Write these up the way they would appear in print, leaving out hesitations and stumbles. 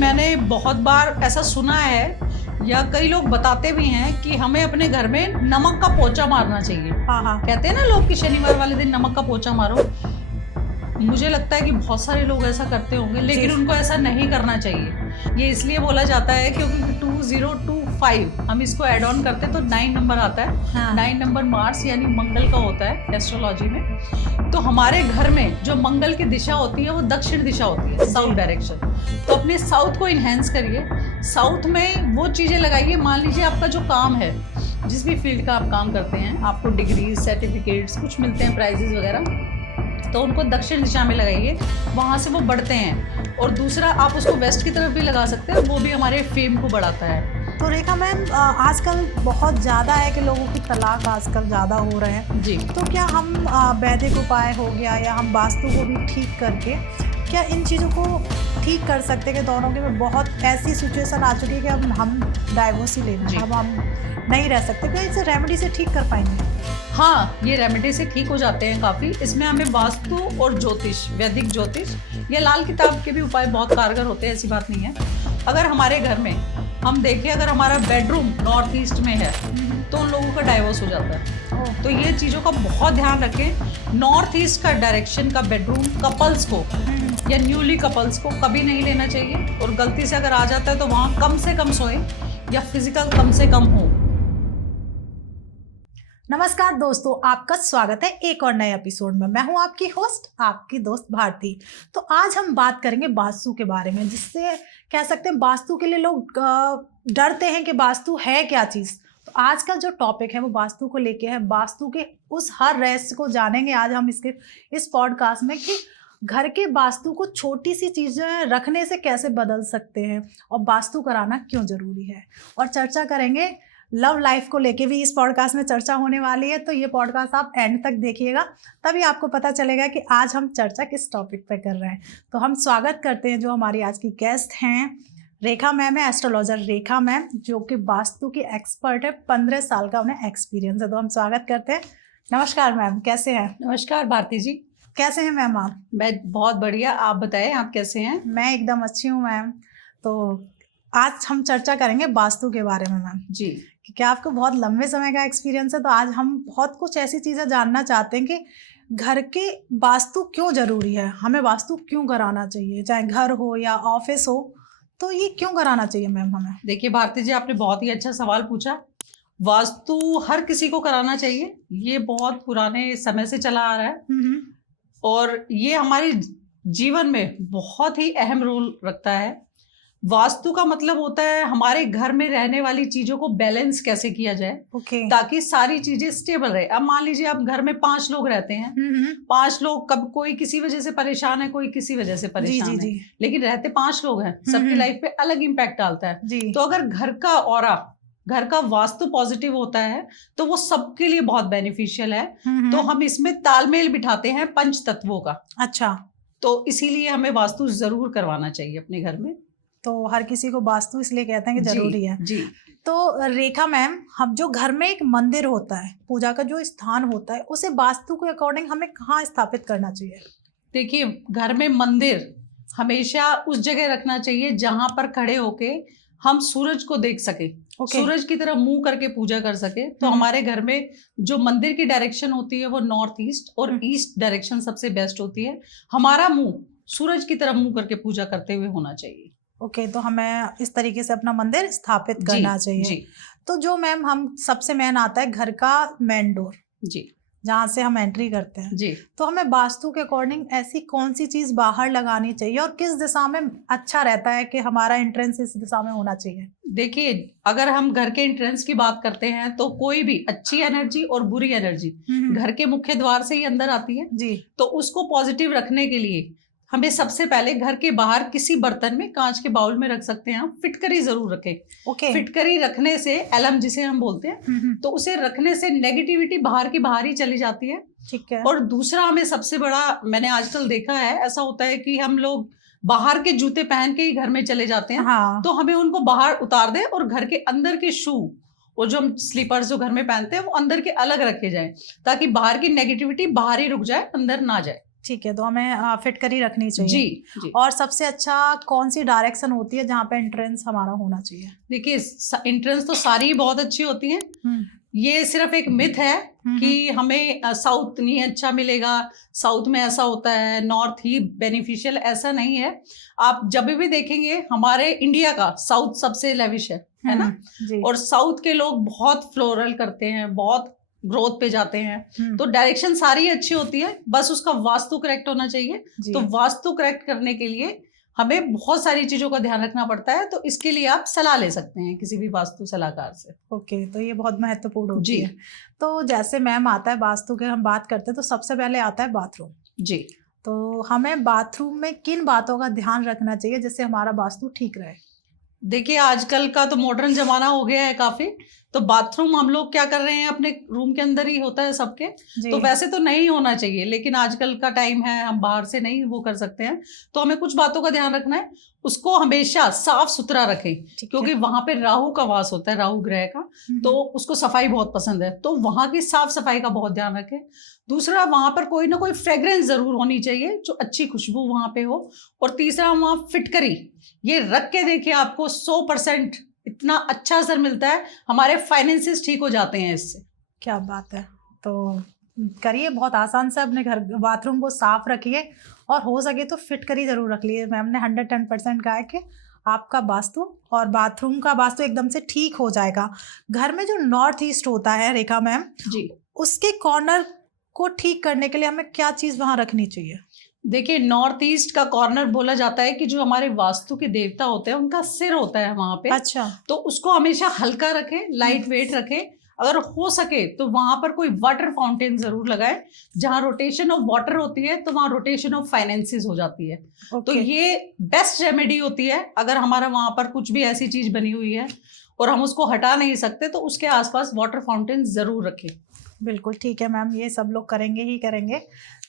मैंने बहुत बार ऐसा सुना है या कई लोग बताते भी हैं कि हमें अपने घर में नमक का पोंछा मारना चाहिए। हाँ। कहते हैं ना लोग कि शनिवार वाले दिन नमक का पोंछा मारो। मुझे लगता है कि बहुत सारे लोग ऐसा करते होंगे, लेकिन उनको ऐसा नहीं करना चाहिए। ये इसलिए बोला जाता है क्योंकि 2025 हम इसको ऐड ऑन करते हैं तो 9 नंबर आता है। हाँ। 9 नंबर मार्स यानी मंगल का होता है एस्ट्रोलॉजी में। तो हमारे घर में जो मंगल की दिशा होती है वो दक्षिण दिशा होती है, साउथ डायरेक्शन। तो अपने साउथ को इन्हेंस करिए, साउथ में वो चीज़ें लगाइए। मान लीजिए आपका जो काम है, जिस भी फील्ड का आप काम करते हैं, आपको डिग्री सर्टिफिकेट्स कुछ मिलते हैं, प्राइजेस वगैरह, तो उनको दक्षिण दिशा में लगाइए, वहाँ से वो बढ़ते हैं। और दूसरा आप उसको वेस्ट की तरफ भी लगा सकते हैं, वो भी हमारे फेम को बढ़ाता है। तो रेखा मैम, आजकल बहुत ज़्यादा है कि लोगों की तलाक आजकल ज़्यादा हो रहे हैं जी। तो क्या हम वैदिक उपाय हो गया या हम वास्तु को भी ठीक करके क्या इन चीज़ों को ठीक कर सकते हैं कि दोनों के में बहुत ऐसी सिचुएशन आ चुकी है कि अब हम डाइवोर्स ही लेना है, अब हम नहीं रह सकते, क्या इसे रेमेडी से ठीक कर पाएंगे? हाँ, ये रेमेडी से ठीक हो जाते हैं काफ़ी। इसमें हमें वास्तु और ज्योतिष, वैदिक ज्योतिष या लाल किताब के भी उपाय बहुत कारगर होते हैं, ऐसी बात नहीं है। अगर हमारे घर में हम देखें, अगर हमारा बेडरूम नॉर्थ ईस्ट में है तो उन लोगों का डाइवोर्स हो जाता है। तो ये चीज़ों का बहुत ध्यान रखें। नॉर्थ ईस्ट का डायरेक्शन का बेडरूम कपल्स को या न्यूली कपल्स को कभी नहीं लेना चाहिए, और गलती से अगर आ जाता है तो वहाँ कम से कम सोए या फिजिकल कम से कम हो। नमस्कार दोस्तों, आपका स्वागत है एक और नए एपिसोड में। मैं हूं आपकी होस्ट, आपकी दोस्त भारती। तो आज हम बात करेंगे वास्तु के बारे में, जिससे कह सकते हैं वास्तु के लिए लोग डरते हैं कि वास्तु है क्या चीज़। तो आज का जो टॉपिक है वो वास्तु को लेके है। वास्तु के उस हर रहस्य को जानेंगे आज हम इस पॉडकास्ट में कि घर के वास्तु को छोटी सी चीज़ें रखने से कैसे बदल सकते हैं और वास्तु कराना क्यों ज़रूरी है। और चर्चा करेंगे लव लाइफ को लेके भी, इस पॉडकास्ट में चर्चा होने वाली है। तो ये पॉडकास्ट आप एंड तक देखिएगा, तभी आपको पता चलेगा कि आज हम चर्चा किस टॉपिक पे कर रहे हैं। तो हम स्वागत करते हैं जो हमारी आज की गेस्ट हैं, रेखा मैम है, एस्ट्रोलॉजर रेखा मैम, जो कि वास्तु की एक्सपर्ट है। 15 साल का उन्हें एक्सपीरियंस है। तो हम स्वागत करते हैं। नमस्कार मैम, कैसे हैं? नमस्कार भारती जी। कैसे हैं मैम आप? मैं बहुत बढ़िया, आप बताएं आप कैसे हैं? मैं एकदम अच्छी हूँ मैम। तो आज हम चर्चा करेंगे वास्तु के बारे में मैम जी, कि क्या आपको बहुत लंबे समय का एक्सपीरियंस है। तो आज हम बहुत कुछ ऐसी चीज़ें जानना चाहते हैं कि घर के वास्तु क्यों ज़रूरी है, हमें वास्तु क्यों कराना चाहिए, चाहे घर हो या ऑफिस हो, तो ये क्यों कराना चाहिए मैम हमें? देखिए भारती जी, आपने बहुत ही अच्छा सवाल पूछा। वास्तु हर किसी को कराना चाहिए, ये बहुत पुराने समय से चला आ रहा है और ये हमारे जीवन में बहुत ही अहम रोल रखता है। वास्तु का मतलब होता है हमारे घर में रहने वाली चीजों को बैलेंस कैसे किया जाए, ताकि सारी चीजें स्टेबल रहे। अब मान लीजिए आप घर में 5 लोग रहते हैं, 5 लोग, कब कोई किसी वजह से परेशान है, कोई किसी वजह से परेशान है, लेकिन रहते 5 लोग हैं, सबकी लाइफ पे अलग इम्पैक्ट डालता है। तो अगर घर का ऑरा, घर का वास्तु पॉजिटिव होता है तो वो सबके लिए बहुत बेनिफिशियल है। तो हम इसमें तालमेल बिठाते हैं पंच तत्वों का। अच्छा, तो इसीलिए हमें वास्तु जरूर करवाना चाहिए अपने घर में। तो हर किसी को वास्तु इसलिए कहते हैं कि जरूरी है। जी। तो रेखा मैम, हम जो घर में एक मंदिर होता है, पूजा का जो स्थान होता है, उसे वास्तु के अकॉर्डिंग हमें कहाँ स्थापित करना चाहिए? देखिए, घर में मंदिर हमेशा उस जगह रखना चाहिए जहां पर खड़े होके हम सूरज को देख सके, सूरज की तरफ मुंह करके पूजा कर सके। तो हमारे घर में जो मंदिर की डायरेक्शन होती है वो नॉर्थ ईस्ट और ईस्ट डायरेक्शन सबसे बेस्ट होती है। हमारा मुंह सूरज की तरफ मुंह करके पूजा करते हुए होना चाहिए। तो हमें इस तरीके से अपना मंदिर स्थापित करना चाहिए। जी। तो जो मैम, हम सबसे मेन आता है घर का मेन डोर, जी, जहाँ से हम एंट्री करते हैं। जी। तो हमें वास्तु के अकॉर्डिंग ऐसी कौन सी चीज बाहर लगानी चाहिए और किस दिशा में अच्छा रहता है कि हमारा एंट्रेंस इस दिशा में होना चाहिए? देखिए, अगर हम घर के एंट्रेंस की बात करते हैं तो कोई भी अच्छी एनर्जी और बुरी एनर्जी घर के मुख्य द्वार से ही अंदर आती है। जी। तो उसको पॉजिटिव रखने के लिए हमें सबसे पहले घर के बाहर किसी बर्तन में, कांच के बाउल में रख सकते हैं हम, फिटकरी जरूर रखें। फिटकरी रखने से, एलम जिसे हम बोलते हैं, तो उसे रखने से नेगेटिविटी बाहर की बाहर ही चली जाती है। ठीक है। और दूसरा, हमें सबसे बड़ा, मैंने आजकल देखा है, ऐसा होता है कि हम लोग बाहर के जूते पहन के ही घर में चले जाते हैं। हाँ। तो हमें उनको बाहर उतार दें और घर के अंदर के शू और जो हम स्लीपर्स जो घर में पहनते हैं वो अंदर के अलग रखे जाएं, ताकि बाहर की नेगेटिविटी बाहर ही रुक जाए, अंदर ना जाए। ठीक है, तो हमें फिट कर ही रखनी चाहिए। जी। और सबसे अच्छा कौन सी डायरेक्शन होती है जहाँ पे एंट्रेंस हमारा होना चाहिए? देखिए, एंट्रेंस तो सारी बहुत अच्छी होती हैं। ये सिर्फ एक मिथ है कि हमें साउथ नहीं अच्छा मिलेगा, साउथ में ऐसा होता है, नॉर्थ ही बेनिफिशियल, ऐसा नहीं है। आप जब भी देखेंगे हमारे इंडिया का साउथ सबसे लेविश है ना। और साउथ के लोग बहुत फ्लोरल करते हैं, बहुत ग्रोथ पे जाते हैं। तो डायरेक्शन सारी अच्छी होती है, बस उसका वास्तु करेक्ट होना चाहिए। तो वास्तु करेक्ट करने के लिए हमें बहुत सारी चीजों का ध्यान रखना पड़ता है। तो इसके लिए आप सलाह ले सकते हैं किसी भी वास्तु सलाहकार से। ओके, तो ये बहुत महत्वपूर्ण होती है। तो जैसे मैम आता है वास्तु के, हम बात करते हैं तो सबसे पहले आता है बाथरूम। जी। तो हमें बाथरूम में किन बातों का ध्यान रखना चाहिए जिससे हमारा वास्तु ठीक रहे? देखिए, आजकल का तो मॉडर्न जमाना हो गया है काफी, तो बाथरूम हम लोग क्या कर रहे हैं, अपने रूम के अंदर ही होता है सबके। तो वैसे तो नहीं होना चाहिए, लेकिन आजकल का टाइम है, हम बाहर से नहीं वो कर सकते हैं। तो हमें कुछ बातों का ध्यान रखना है, उसको हमेशा साफ सुथरा रखें, क्योंकि वहां पे राहु का वास होता है, राहु ग्रह का, तो उसको सफाई बहुत पसंद है। तो वहां की साफ सफाई का बहुत ध्यान रखें। दूसरा, वहां पर कोई ना कोई फ्रेग्रेंस जरूर होनी चाहिए, जो अच्छी खुशबू वहां पे हो। और तीसरा, वहां फिटकरी ये रख के देखिए, आपको 100% इतना अच्छा असर मिलता है, हमारे फाइनेंसेस ठीक हो जाते हैं इससे। क्या बात है। तो करिए, बहुत आसान से अपने घर बाथरूम को साफ रखिए, और हो सके तो फिट करी जरूर रख लिए। मैम ने 110% कहा है कि आपका वास्तु और बाथरूम का वास्तु एकदम से ठीक हो जाएगा। घर में जो नॉर्थ ईस्ट होता है रेखा मैम जी, उसके कॉर्नर को ठीक करने के लिए हमें क्या चीज वहां रखनी चाहिए? देखिए, नॉर्थ ईस्ट का कॉर्नर बोला जाता है कि जो हमारे वास्तु के देवता होते हैं उनका सिर होता है वहां पे। अच्छा। तो उसको हमेशा हल्का रखें, लाइट वेट रखें। अगर हो सके तो वहां पर कोई वाटर फाउंटेन जरूर लगाए। जहां रोटेशन ऑफ वाटर होती है तो वहां रोटेशन ऑफ फाइनेंसेस हो जाती है। तो ये बेस्ट रेमेडी होती है। अगर हमारा वहां पर कुछ भी ऐसी चीज बनी हुई है और हम उसको हटा नहीं सकते, तो उसके आसपास वाटर फाउंटेन जरूर रखें। बिल्कुल ठीक है मैम, ये सब लोग करेंगे ही करेंगे।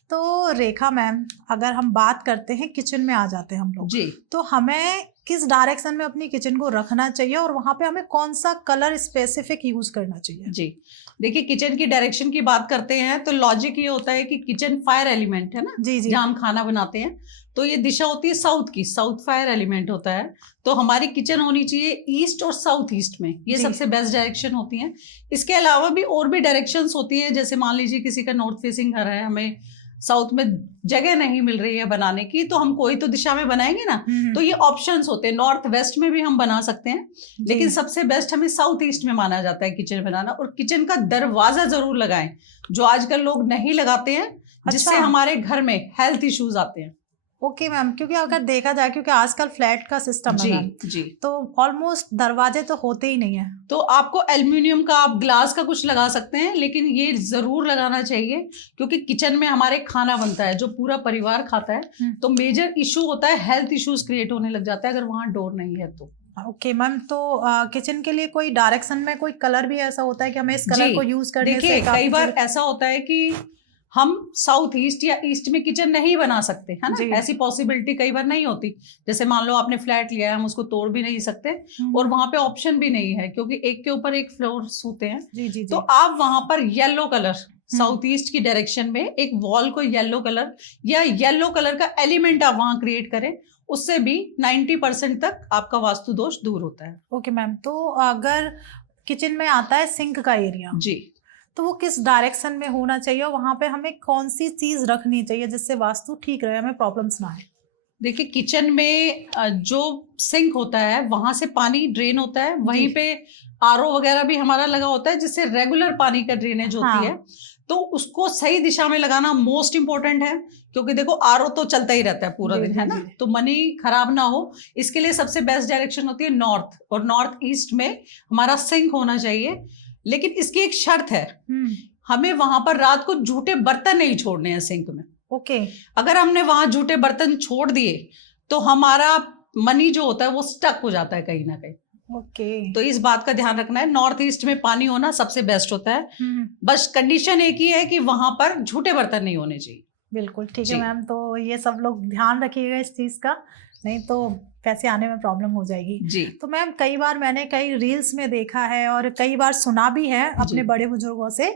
तो रेखा मैम, अगर हम बात करते हैं किचन में आ जाते हैं हम लोग जी, तो हमें किस डायरेक्शन में अपनी किचन को रखना चाहिए और वहां पे हमें कौन सा कलर स्पेसिफिक यूज करना चाहिए? जी, देखिए, किचन की डायरेक्शन की बात करते हैं तो लॉजिक ये होता है कि किचन फायर एलिमेंट है ना, जहां हम खाना बनाते हैं। तो ये दिशा होती है साउथ की, साउथ फायर एलिमेंट होता है। तो हमारी किचन होनी चाहिए ईस्ट और साउथ ईस्ट में, ये सबसे बेस्ट डायरेक्शन होती है। इसके अलावा भी और भी डायरेक्शंस होती है, जैसे मान लीजिए किसी का नॉर्थ फेसिंग घर है, हमें साउथ में जगह नहीं मिल रही है बनाने की, तो हम कोई तो दिशा में बनाएंगे ना। तो ये ऑप्शंस होते हैं, नॉर्थ वेस्ट में भी हम बना सकते हैं, लेकिन सबसे बेस्ट हमें साउथ ईस्ट में माना जाता है किचन बनाना। और किचन का दरवाजा जरूर लगाएं, जो आजकल लोग नहीं लगाते हैं, जिससे हमारे घर में हेल्थ इश्यूज आते हैं। ओके मैम, क्योंकि अगर देखा जाए, क्योंकि आजकल फ्लैट का सिस्टम है मैम, जी, तो ऑलमोस्ट दरवाजे तो होते ही नहीं है। तो आपको एल्युमिनियम का, आप ग्लास का कुछ लगा सकते हैं, लेकिन ये जरूर लगाना चाहिए, क्योंकि किचन में हमारे खाना बनता है, जो पूरा परिवार खाता है। तो मेजर इशू होता है, हेल्थ इश्यूज क्रिएट होने लग जाता है अगर वहां डोर नहीं है तो। ओके मैम, तो किचन के लिए कोई डायरेक्शन में कोई कलर भी ऐसा होता है कि हमें इस कलर को यूज करने से? देखिए, कई बार ऐसा होता है कि हम साउथ ईस्ट या ईस्ट में किचन नहीं बना सकते, है ना, ऐसी पॉसिबिलिटी कई बार नहीं होती। जैसे मान लो आपने फ्लैट लिया है, हम उसको तोड़ भी नहीं सकते, और वहां पे ऑप्शन भी नहीं है, क्योंकि एक के ऊपर एक फ्लोर्स होते हैं। तो आप वहां पर येलो कलर, साउथ ईस्ट की डायरेक्शन में एक वॉल को येलो कलर या येलो कलर का एलिमेंट आप वहां क्रिएट करें, उससे भी 90% तक आपका वास्तु दोष दूर होता है। ओके मैम, तो अगर किचन में आता है सिंक का एरिया, जी, तो वो किस डायरेक्शन में होना चाहिए और वहां पे हमें कौन सी चीज रखनी चाहिए जिससे वास्तु ठीक रहे, हमें प्रॉब्लम्स ना आए? देखिए, किचन में जो सिंक होता है वहां से पानी ड्रेन होता है, वहीं पे आरओ वगैरह भी हमारा लगा होता है, जिससे रेगुलर पानी का ड्रेनेज होती है। तो उसको सही दिशा में लगाना मोस्ट इंपॉर्टेंट है, क्योंकि देखो आरओ तो चलता ही रहता है पूरा दिन, है ना, तो मनी खराब ना हो, इसके लिए सबसे बेस्ट डायरेक्शन होती है नॉर्थ, और नॉर्थ ईस्ट में हमारा सिंक होना चाहिए। लेकिन इसकी एक शर्त है, हमें वहां पर रात को जूठे बर्तन नहीं छोड़ने हैं सिंक में। ओके। अगर हमने वहां जूठे बर्तन छोड़ दिए तो हमारा मनी जो होता है वो स्टक हो जाता है कहीं ना कहीं। ओके। तो इस बात का ध्यान रखना है, नॉर्थ ईस्ट में पानी होना सबसे बेस्ट होता है। बस कंडीशन एक ही है कि वहां पर झूठे बर्तन नहीं होने चाहिए। बिल्कुल ठीक है मैम, तो ये सब लोग ध्यान रखिएगा इस चीज का, नहीं तो पैसे आने में प्रॉब्लम हो जाएगी। जी। तो मैम, कई बार मैंने कई रील्स में देखा है और कई बार सुना भी है अपने बड़े बुजुर्गों से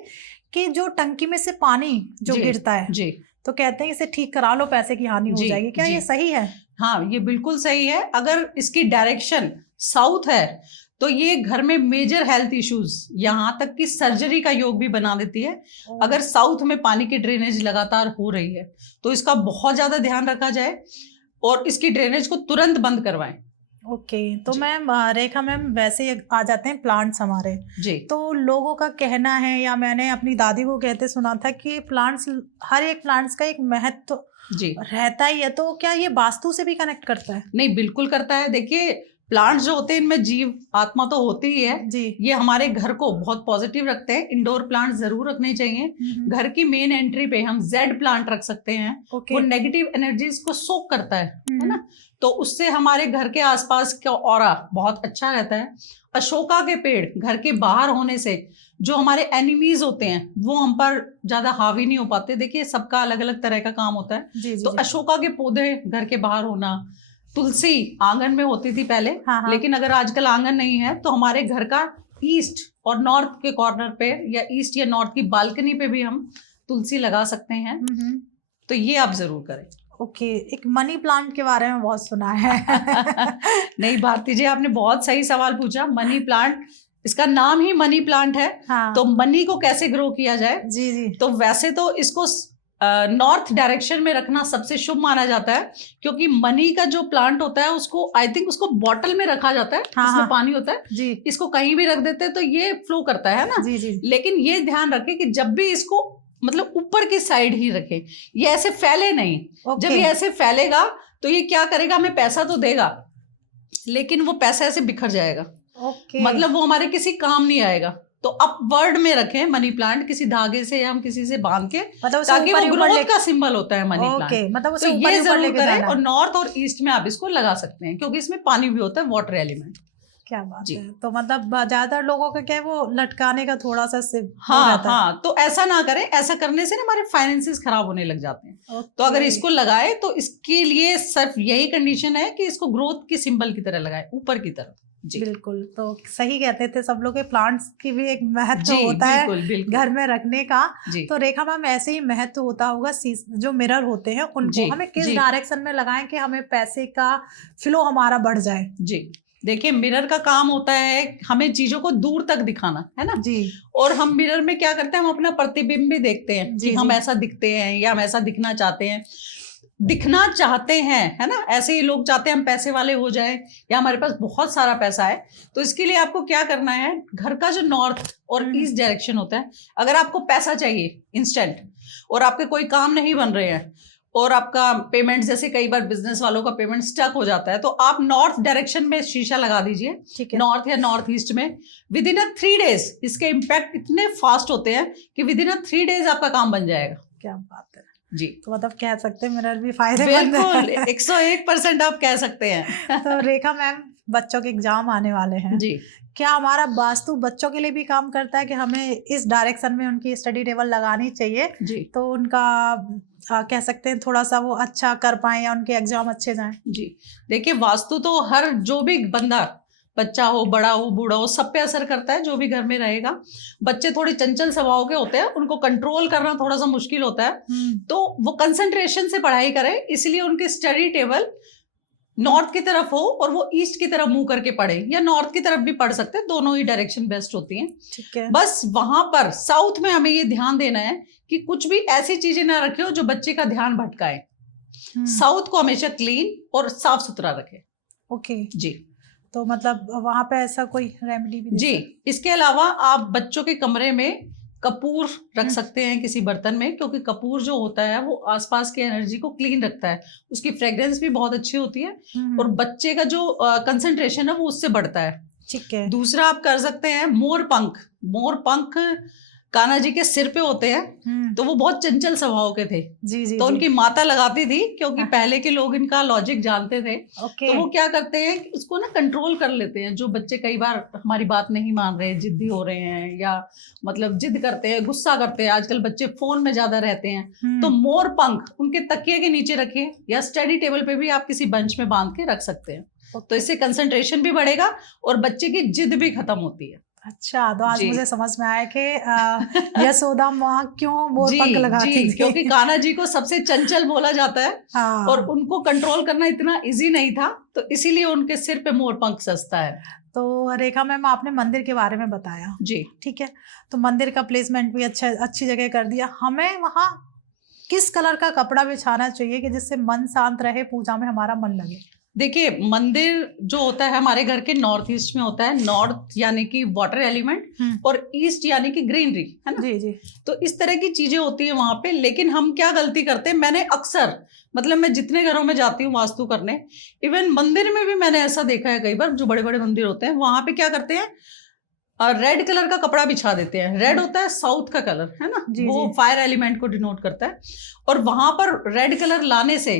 कि जो टंकी में से पानी जो गिरता है, जी, तो कहते हैं इसे ठीक करा लो, पैसे की हानि हो जाएगी, क्या ये सही है? हाँ, ये बिल्कुल सही है। अगर इसकी डायरेक्शन साउथ है तो ये घर में मेजर हेल्थ इश्यूज, यहाँ तक कि सर्जरी का योग भी बना देती है। अगर साउथ में पानी की ड्रेनेज लगातार हो रही है तो इसका बहुत ज्यादा ध्यान रखा जाए और इसकी ड्रेनेज को तुरंत बंद करवाएं। ओके, तो मैम रेखा मैम वैसे ही आ जाते हैं प्लांट्स हमारे जी। तो लोगों का कहना है, या मैंने अपनी दादी को कहते सुना था कि प्लांट्स, हर एक प्लांट्स का एक महत्व जी रहता ही है, तो क्या ये वास्तु से भी कनेक्ट करता है? नहीं, बिल्कुल करता है। देखिए, प्लांट्स जो होते हैं इनमें जीव आत्मा तो होती ही है जी। ये हमारे घर को बहुत पॉजिटिव रखते हैं। इंडोर प्लांट्स जरूर रखने चाहिए। घर की मेन एंट्री पे हम जेड प्लांट रख सकते हैं। वो नेगेटिव एनर्जीज को सोक करता है ना, तो उससे हमारे घर के आसपास का ऑरा बहुत अच्छा रहता है। अशोका के पेड़ घर के बाहर होने से जो हमारे एनिमीज होते हैं वो हम पर ज्यादा हावी नहीं हो पाते। देखिए, सबका अलग अलग तरह का काम होता है। जी, तो अशोका के पौधे घर के बाहर होना, तुलसी आंगन में होती थी पहले, लेकिन अगर आजकल आंगन नहीं है तो हमारे घर का ईस्ट और नॉर्थ के कॉर्नर पे या ईस्ट या नॉर्थ की बालकनी पे भी हम तुलसी लगा सकते हैं। तो ये आप जरूर करें। ओके, एक मनी प्लांट के बारे में बहुत सुना है। नहीं भारती जी, आपने बहुत सही सवाल पूछा। मनी प्लांट, इसका नाम ही मनी प्लांट है। तो मनी को कैसे ग्रो किया जाए? जी जी। तो वैसे तो इसको नॉर्थ डायरेक्शन में रखना सबसे शुभ माना जाता है, क्योंकि मनी का जो प्लांट होता है उसको आई थिंक उसको बॉटल में रखा जाता है। इसमें पानी होता है जी। इसको कहीं भी रख देते हैं तो ये फ्लो करता है ना जी जी। लेकिन ये ध्यान रखें कि जब भी इसको मतलब ऊपर की साइड ही रखें, ये ऐसे फैले नहीं। जब ये ऐसे फैलेगा तो ये क्या करेगा, हमें पैसा तो देगा लेकिन वो पैसा ऐसे बिखर जाएगा। मतलब वो हमारे किसी काम नहीं आएगा। तो अपवर्ड में रखें मनी प्लांट, किसी धागे से या हम किसी से बांध के, ताकि वो ग्रोथ का सिंबल होता है मनी प्लांट। मतलब तो ये जरूर करें। और नॉर्थ और ईस्ट में आप इसको लगा सकते हैं क्योंकि इसमें पानी भी होता है, वाटर एलिमेंट। क्या बात है। तो मतलब ज्यादातर लोगों का क्या है, वो लटकाने का थोड़ा सा हाँ, तो ऐसा ना करें। ऐसा करने से ना हमारे फाइनेंसेस खराब होने लग जाते हैं। तो अगर इसको लगाए तो इसके लिए सिर्फ यही कंडीशन है कि इसको ग्रोथ की सिंबल की तरह लगाए, ऊपर की तरफ। जी बिल्कुल। तो सही कहते थे सब लोग, प्लांट्स की भी एक महत्व होता है बिल्कुल। घर में रखने का। तो रेखा मैम, ऐसे ही महत्व होता होगा जो मिरर होते हैं उनको हमें किस डायरेक्शन में लगाएं कि हमें पैसे का फ्लो हमारा बढ़ जाए? जी देखिए, मिरर का काम होता है हमें चीजों को दूर तक दिखाना, है ना जी। और हम मिरर में क्या करते हैं, हम अपना प्रतिबिंब भी देखते हैं कि हम ऐसा दिखते हैं या हम ऐसा दिखना चाहते हैं, है ना। ऐसे ही लोग चाहते हैं हम पैसे वाले हो जाएं या हमारे पास बहुत सारा पैसा है। तो इसके लिए आपको क्या करना है, घर का जो नॉर्थ और ईस्ट डायरेक्शन होता है, अगर आपको पैसा चाहिए इंस्टेंट और आपके कोई काम नहीं बन रहे हैं और आपका पेमेंट, जैसे कई बार बिजनेस वालों का पेमेंट स्टक हो जाता है, तो आप नॉर्थ डायरेक्शन में शीशा लगा दीजिए, नॉर्थ या नॉर्थ ईस्ट में। विद इन 3 डेज इसके इम्पैक्ट इतने फास्ट होते हैं कि विद इन 3 डेज आपका काम बन जाएगा। क्या बात है जी। तो मतलब कह सकते हैं मिरर भी फायदेमंद है। बिल्कुल 101% आप कह सकते हैं। तो रेखा मैम, बच्चों के एग्जाम आने वाले हैं जी, क्या हमारा वास्तु बच्चों के लिए भी काम करता है कि हमें इस डायरेक्शन में उनकी स्टडी टेबल लगानी चाहिए जी, तो उनका कह सकते हैं थोड़ा सा वो अच्छा कर पाए या उनके एग्जाम अच्छे जाएं? जी देखिए, वास्तु तो हर जो भी बंदा, बच्चा हो, बड़ा हो, बूढ़ा हो, सब पे असर करता है जो भी घर में रहेगा। बच्चे थोड़े चंचल स्वभाव के होते हैं, उनको कंट्रोल करना थोड़ा सा मुश्किल होता है, तो वो कंसंट्रेशन से पढ़ाई करें। इसलिए उनके स्टडी टेबल नॉर्थ की तरफ हो और वो ईस्ट की तरफ मुंह करके पढ़े, या नॉर्थ की तरफ भी पढ़ सकते हैं, दोनों ही डायरेक्शन बेस्ट होती हैं। ठीक है। बस वहां पर साउथ में हमें ये ध्यान देना है कि कुछ भी ऐसी चीजें ना रखे हो जो बच्चे का ध्यान भटकाए। साउथ को हमेशा क्लीन और साफ सुथरा रखे। ओके जी। तो मतलब वहां पे ऐसा कोई रेमेडी भी जी। इसके अलावा आप बच्चों के कमरे में कपूर रख सकते हैं किसी बर्तन में, क्योंकि कपूर जो होता है वो आसपास की एनर्जी को क्लीन रखता है, उसकी फ्रेग्रेंस भी बहुत अच्छी होती है और बच्चे का जो कंसंट्रेशन है वो उससे बढ़ता है। ठीक है। दूसरा आप कर सकते हैं मोर पंख कान्हा जी के सिर पे होते हैं, तो वो बहुत चंचल स्वभाव के थे जी, तो उनकी माता लगाती थी, क्योंकि पहले के लोग इनका लॉजिक जानते थे। तो वो क्या करते हैं, उसको ना कंट्रोल कर लेते हैं। जो बच्चे कई बार हमारी बात नहीं मान रहे, जिद्दी हो रहे हैं या मतलब जिद करते हैं, गुस्सा करते हैं, आजकल बच्चे फोन में ज्यादा रहते हैं, तो मोर पंख उनके तकिए के नीचे रखें या स्टडी टेबल पे भी आप किसी बंच में बांध के रख सकते हैं। तो इससे कंसंट्रेशन भी बढ़ेगा और बच्चे की जिद भी खत्म होती है। अच्छा, तो आज जी। मुझे समझ में आया कि यशोदा माँ क्यों मोर जी पंख लगाती जी, थी। क्योंकि कान्हा जी को सबसे चंचल बोला जाता है और हाँ, उनको कंट्रोल करना इतना इजी नहीं था, तो इसीलिए उनके सिर पे मोर पंख सजता है। तो रेखा मैम आपने मंदिर के बारे में बताया, जी। ठीक है, तो मंदिर का प्लेसमेंट भी अच्छी जगह कर दिया। हमें वहाँ किस कलर का कपड़ा बिछाना चाहिए कि जिससे मन शांत रहे, पूजा में हमारा मन लगे? देखिए, मंदिर जो होता है हमारे घर के नॉर्थ ईस्ट में होता है। नॉर्थ यानी कि वाटर एलिमेंट और ईस्ट यानी कि ग्रीनरी, है ना। जी जी। तो इस तरह की चीजें होती है वहां पे। लेकिन हम क्या गलती करते हैं, मैंने अक्सर, मतलब मैं जितने घरों में जाती हूँ वास्तु करने, इवन मंदिर में भी मैंने ऐसा देखा है कई बार, जो बड़े बड़े मंदिर होते हैं वहां पे क्या करते हैं, रेड कलर का कपड़ा बिछा देते हैं। रेड होता है साउथ का कलर, है ना, जी, वो जी। फायर एलिमेंट को डिनोट करता है। और वहां पर रेड कलर लाने से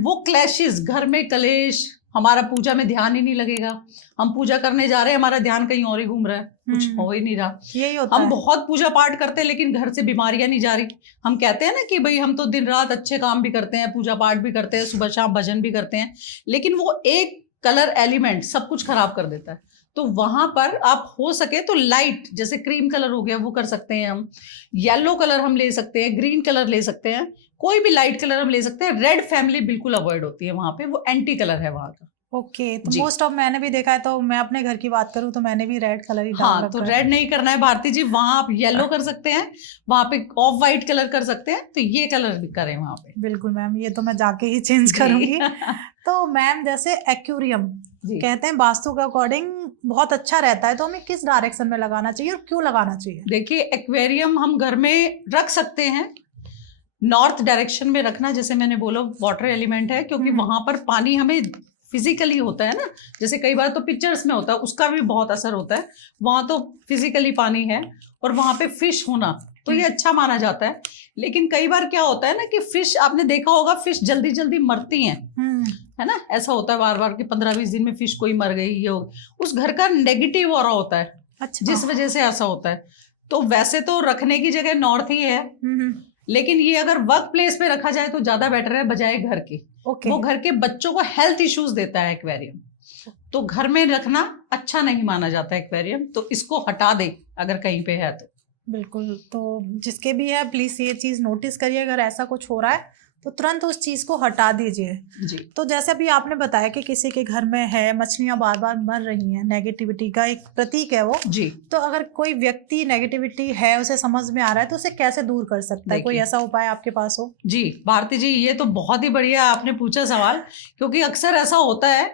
वो क्लैशेस, घर में कलेश, हमारा पूजा में ध्यान ही नहीं लगेगा। हम पूजा करने जा रहे हैं, हमारा ध्यान कहीं और ही घूम रहा है, कुछ हो ही नहीं रहा। यही होता हम है। बहुत पूजा पाठ करते हैं लेकिन घर से बीमारियां नहीं जा रही। हम कहते हैं ना कि भाई हम तो दिन रात अच्छे काम भी करते हैं, पूजा पाठ भी करते हैं, सुबह शाम भजन भी करते हैं, लेकिन वो एक कलर एलिमेंट सब कुछ खराब कर देता है। तो वहां पर आप हो सके तो लाइट, जैसे क्रीम कलर हो गया वो कर सकते हैं हम, येलो कलर हम ले सकते हैं, ग्रीन कलर ले सकते हैं, कोई भी लाइट कलर हम ले सकते हैं। रेड फैमिली बिल्कुल अवॉइड होती है वहां पे, वो एंटी कलर है वहां का। ओके, तो जी। मोस्ट ऑफ मैंने भी देखा है, तो मैं अपने घर की बात करूं तो मैंने भी रेड कलर ही डाल हाँ, तो रखा है। रेड नहीं करना है भारती जी, वहां आप येलो कर सकते हैं, वहां पे ऑफ वाइट कलर कर सकते हैं, तो ये कलर भी करें वहां पे। बिल्कुल मैम, ये तो मैं जाके ही चेंज जी। करूंगी। तो मैम जैसे एक्वेरियम जी। कहते हैं वास्तु के अकॉर्डिंग बहुत अच्छा रहता है, तो हमें किस डायरेक्शन में लगाना चाहिए और क्यों लगाना चाहिए? देखिए, एक्वेरियम हम घर में रख सकते हैं, नॉर्थ डायरेक्शन में रखना, जैसे मैंने बोला वाटर एलिमेंट है, क्योंकि वहां पर पानी हमें फिजिकली होता है ना, जैसे कई बार तो पिक्चर्स में होता है, उसका भी बहुत असर होता है। वहां तो फिजिकली पानी है और वहां पे फिश होना, तो ये अच्छा माना जाता है। लेकिन कई बार क्या होता है ना कि फिश, आपने देखा होगा, फिश जल्दी जल्दी मरती हैं, है ना, ऐसा होता है बार बार कि 15-20 दिन में फिश कोई मर गई, ये उस घर का नेगेटिव ऑरा होता है, अच्छा। जिस वजह से ऐसा होता है। तो वैसे तो रखने की जगह नॉर्थ ही है, लेकिन ये अगर वर्क प्लेस पे रखा जाए तो ज्यादा बेटर है बजाय घर के। वो घर के बच्चों को हेल्थ इश्यूज देता है एक्वेरियम, तो घर में रखना अच्छा नहीं माना जाता है एक्वेरियम, तो इसको हटा दे अगर कहीं पे है तो। बिल्कुल, तो जिसके भी है प्लीज ये चीज नोटिस करिए, अगर ऐसा कुछ हो रहा है तो तुरंत उस चीज को हटा दीजिए। जी। तो जैसे अभी आपने बताया कि किसी के घर में है, मछलियां बार बार मर रही हैं, नेगेटिविटी का एक प्रतीक है वो जी। तो अगर कोई व्यक्ति नेगेटिविटी है, उसे समझ में आ रहा है, तो उसे कैसे दूर कर सकता है? कोई ऐसा उपाय आपके पास हो? जी भारती जी, ये तो बहुत ही बढ़िया आपने पूछा सवाल, क्योंकि अक्सर ऐसा होता है,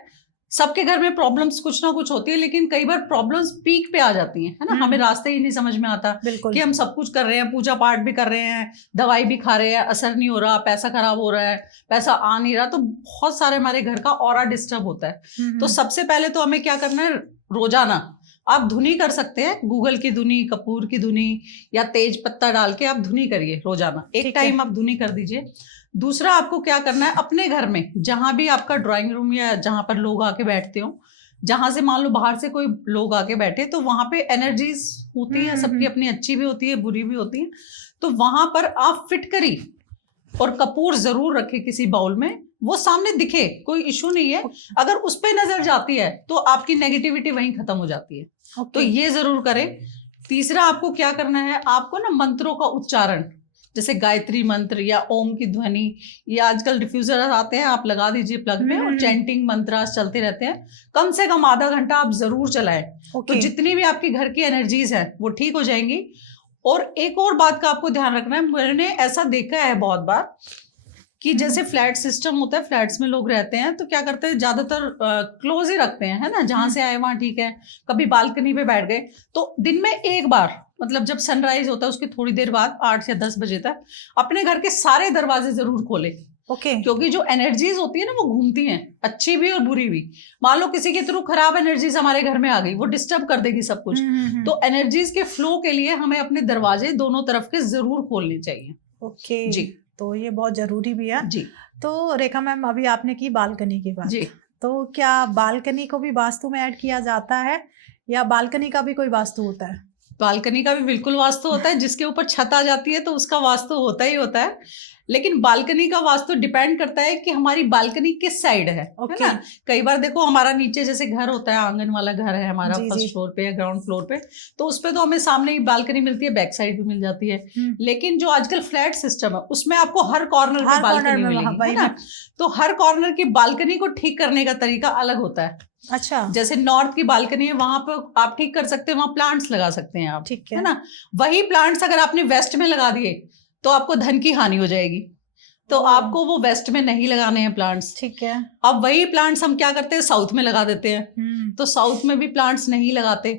सबके घर में प्रॉब्लम्स कुछ ना कुछ होती है, लेकिन कई बार प्रॉब्लम्स पीक पे आ जाती हैं, है ना, हमें रास्ते ही नहीं समझ में आता कि हम सब कुछ कर रहे हैं, पूजा पाठ भी कर रहे हैं, दवाई भी खा रहे हैं, असर नहीं हो रहा, पैसा खराब हो रहा है, पैसा आ नहीं रहा, तो बहुत सारे हमारे घर का ऑरा डिस्टर्ब होता है। तो सबसे पहले तो हमें क्या करना है, रोजाना आप धुनी कर सकते हैं, गूगल की धुनी, कपूर की धुनी या तेज पत्ता डाल के आप धुनी करिए रोजाना, एक टाइम आप धुनी कर दीजिए। दूसरा आपको क्या करना है, अपने घर में जहां भी आपका ड्राइंग रूम या जहां पर लोग आके बैठते हो, जहां से मान लो बाहर से कोई लोग आके बैठे, तो वहां पे एनर्जीज होती है सबकी, अपनी अच्छी भी होती है, बुरी भी होती है, तो वहां पर आप फिटकरी और कपूर जरूर रखे किसी बाउल में, वो सामने दिखे, कोई इशू नहीं है। अगर उस पे नजर जाती है तो आपकी नेगेटिविटी वहीं खत्म हो जाती है। तो ये जरूर करें। तीसरा आपको क्या करना है, आपको ना मंत्रों का उच्चारण, जैसे गायत्री मंत्र या ओम की ध्वनि, ये आजकल डिफ्यूजर आते हैं, आप लगा दीजिए प्लग में, और चैंटिंग मंत्र चलते रहते हैं, कम से कम आधा घंटा आप जरूर चलाएं। तो जितनी भी आपकी घर की एनर्जीज है वो ठीक हो जाएंगी। और एक और बात का आपको ध्यान रखना है, मैंने ऐसा देखा है बहुत बार कि जैसे फ्लैट सिस्टम होता है, फ्लैट्स में लोग रहते हैं, तो क्या करते हैं, ज्यादातर क्लोज ही रखते हैं, है ना, जहां से आए वहां ठीक है, कभी बालकनी पे बैठ गए, तो दिन में एक बार, मतलब जब सनराइज होता है उसकी थोड़ी देर बाद 8 या 10 बजे तक अपने घर के सारे दरवाजे जरूर खोले। क्योंकि जो एनर्जीज होती है ना वो घूमती हैं, अच्छी भी और बुरी भी। मान लो किसी के थ्रू खराब एनर्जीज हमारे घर में आ गई, वो डिस्टर्ब कर देगी सब कुछ। तो एनर्जीज के फ्लो के लिए हमें अपने दरवाजे दोनों तरफ के जरूर खोलने चाहिए। जी, तो ये बहुत जरूरी भी है। जी। तो रेखा मैम, अभी आपने की बालकनी की बात, जी। तो क्या बालकनी को भी वास्तु में ऐड किया जाता है या बालकनी का भी कोई वास्तु होता है? बालकनी का भी बिल्कुल वास्तु होता है, जिसके ऊपर छत आ जाती है तो उसका वास्तु होता ही होता है। लेकिन बालकनी का वास्तु डिपेंड करता है कि हमारी बालकनी किस साइड है ना। कई बार देखो हमारा नीचे जैसे घर होता है, आंगन वाला घर है हमारा, फर्स्ट फ्लोर पे या ग्राउंड फ्लोर पे, तो उस पे तो हमें सामने ही बालकनी मिलती है, बैक साइड भी मिल जाती है। लेकिन जो आजकल फ्लैट सिस्टम है उसमें आपको हर कॉर्नर पे बालकनी मिलेगी, है ना। तो हर कॉर्नर की बालकनी को ठीक करने का तरीका अलग होता है। अच्छा, जैसे नॉर्थ की बालकनी है, वहां पर आप ठीक कर सकते हैं, वहां प्लांट्स लगा सकते हैं आप, ठीक है ना। वही प्लांट्स अगर आपने वेस्ट में लगा दिए तो आपको धन की हानि हो जाएगी, तो आपको वो वेस्ट में नहीं लगाने हैं प्लांट्स। ठीक है। अब वही प्लांट्स हम क्या करते हैं, साउथ में लगा देते हैं। तो साउथ में भी प्लांट्स नहीं लगाते,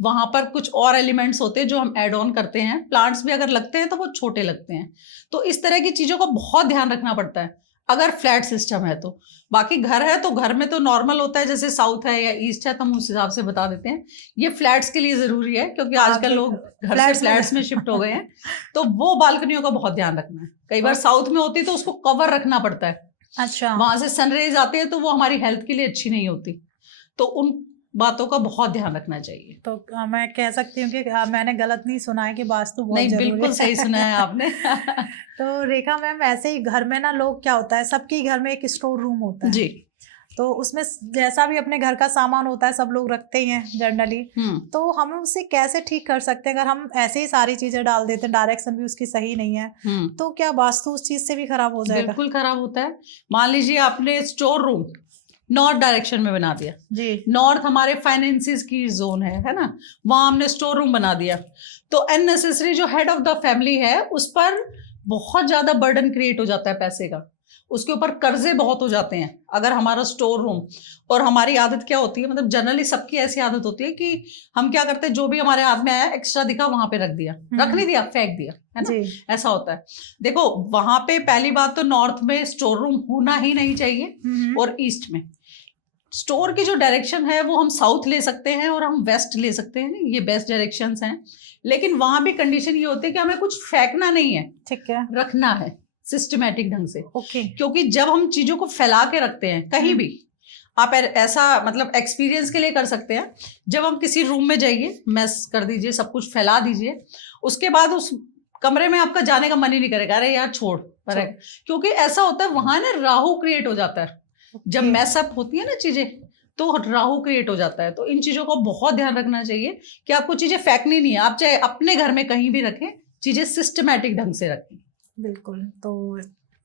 वहां पर कुछ और एलिमेंट्स होते हैं जो हम ऐड ऑन करते हैं। प्लांट्स भी अगर लगते हैं तो वो छोटे लगते हैं। तो इस तरह की चीजों का बहुत ध्यान रखना पड़ता है अगर फ्लैट सिस्टम है तो। बाकी घर है तो घर में तो नॉर्मल होता है, जैसे साउथ है या ईस्ट है तो हम उस हिसाब से बता देते हैं। ये फ्लैट्स के लिए जरूरी है क्योंकि आजकल लोग घर से फ्लैट्स में शिफ्ट हो गए हैं, तो वो बालकनियों का बहुत ध्यान रखना है। कई बार साउथ में होती है तो उसको कवर रखना पड़ता है। अच्छा, वहां से सनरेज आते हैं तो वो हमारी हेल्थ के लिए अच्छी नहीं होती, तो उन बातों का बहुत ध्यान रखना चाहिए। तो मैं कह सकती हूँ कि मैंने गलत नहीं सुना है कि वास्तु बहुत नहीं, जरूरी बिल्कुल सही सुना है आपने। तो रेखा मैम, ऐसे ही घर में ना लोग, क्या होता है, सबके घर में एक स्टोर रूम होता है जी, तो उसमें जैसा भी अपने घर का सामान होता है सब लोग रखते ही हैं जनरली। तो हम उसे कैसे ठीक कर सकते हैं? अगर हम ऐसे ही सारी चीजें डाल देते हैं, डायरेक्शन भी उसकी सही नहीं है, तो क्या वास्तु उस चीज से भी खराब हो जाएगा? बिल्कुल खराब होता है। मान लीजिए आपने स्टोर रूम नॉर्थ डायरेक्शन में बना दिया जी, नॉर्थ हमारे फाइनेंसिस की जोन है ना, वहां हमने स्टोर रूम बना दिया, तो अननेसेसरी जो हेड ऑफ द फैमिली है उस पर बहुत ज्यादा बर्डन क्रिएट हो जाता है पैसे का, उसके ऊपर कर्जे बहुत हो जाते हैं अगर हमारा स्टोर रूम। और हमारी आदत क्या होती है, मतलब जनरली सबकी ऐसी आदत होती है कि हम क्या करते हैं, जो भी हमारे हाथ में आया एक्स्ट्रा दिखा वहां पे रख दिया, रख नहीं दिया, फेंक दिया, है ना। ऐसा होता है। देखो वहां पे पहली बात तो नॉर्थ में स्टोर रूम होना ही नहीं चाहिए, और ईस्ट में स्टोर की जो डायरेक्शन है वो हम साउथ ले सकते हैं और हम वेस्ट ले सकते हैं, ये बेस्ट डायरेक्शंस हैं। लेकिन वहां भी कंडीशन ये होती है कि हमें कुछ फेंकना नहीं है, ठीक है, रखना है सिस्टमैटिक ढंग से। ओके। क्योंकि जब हम चीजों को फैला के रखते हैं कहीं भी, आप ऐसा मतलब एक्सपीरियंस के लिए कर सकते हैं, जब हम किसी रूम में जाइए, मैस कर दीजिए, सब कुछ फैला दीजिए, उसके बाद उस कमरे में आपका जाने का मन ही नहीं करेगा, अरे यार छोड़। क्योंकि ऐसा होता है वहां ना राहु क्रिएट हो जाता है, जब मैसअप होती है ना चीजें तो राहु क्रिएट हो जाता है। तो इन चीजों का बहुत ध्यान रखना चाहिए कि आपको चीजें फेंकनी नहीं है, आप चाहे अपने घर में कहीं भी रखें, चीजें सिस्टमैटिक ढंग से रखें। बिल्कुल। तो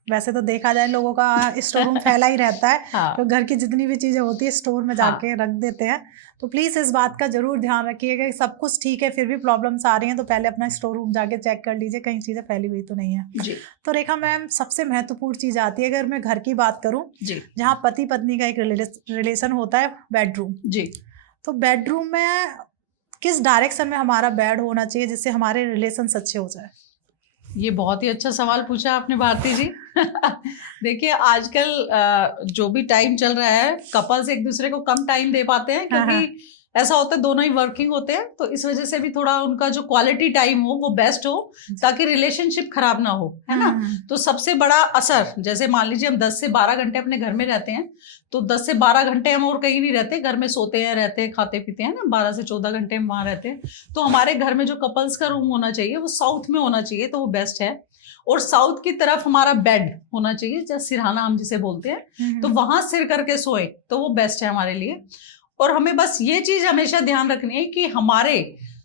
वैसे तो देखा जाए लोगों का स्टोर रूम फैला ही रहता है। हाँ। तो घर की जितनी भी चीजें होती है स्टोर में जाके रख देते हैं। तो प्लीज इस बात का जरूर ध्यान रखिएगा कि सब कुछ ठीक है फिर भी प्रॉब्लम्स आ रही हैं तो पहले अपना स्टोर रूम जाके चेक कर लीजिए कहीं चीजें फैली हुई तो नहीं है जी। तो रेखा मैम, सबसे महत्वपूर्ण चीज आती है, अगर मैं घर की बात करूं, जी, जहाँ पति पत्नी का एक रिलेशन होता है, बेडरूम। जी, तो बेडरूम में किस डायरेक्शन में हमारा बेड होना चाहिए जिससे हमारे रिलेशन अच्छे हो जाए? ये बहुत ही अच्छा सवाल पूछा आपने भारती जी। देखिए आजकल जो भी टाइम चल रहा है, कपल्स एक दूसरे को कम टाइम दे पाते हैं क्योंकि ऐसा होता है दोनों ही वर्किंग होते हैं, तो इस वजह से भी थोड़ा उनका जो क्वालिटी टाइम हो वो बेस्ट हो ताकि रिलेशनशिप खराब ना हो, है ना। तो सबसे बड़ा असर, जैसे मान लीजिए हम 10 से 12 घंटे अपने घर में रहते हैं, तो 10 से 12 घंटे हम और कहीं नहीं रहते, घर में सोते हैं, रहते हैं, खाते पीते हैं ना, 12 से 14 घंटे हम वहां रहते हैं। तो हमारे घर में जो कपल्स का रूम होना चाहिए वो साउथ में होना चाहिए, तो वो बेस्ट है। और साउथ की तरफ हमारा बेड होना चाहिए, जैसे सिरहाना हम जिसे बोलते हैं, तो वहां सिर करके सोए तो वो बेस्ट है हमारे लिए। और हमें बस ये चीज हमेशा ध्यान रखनी है कि हमारे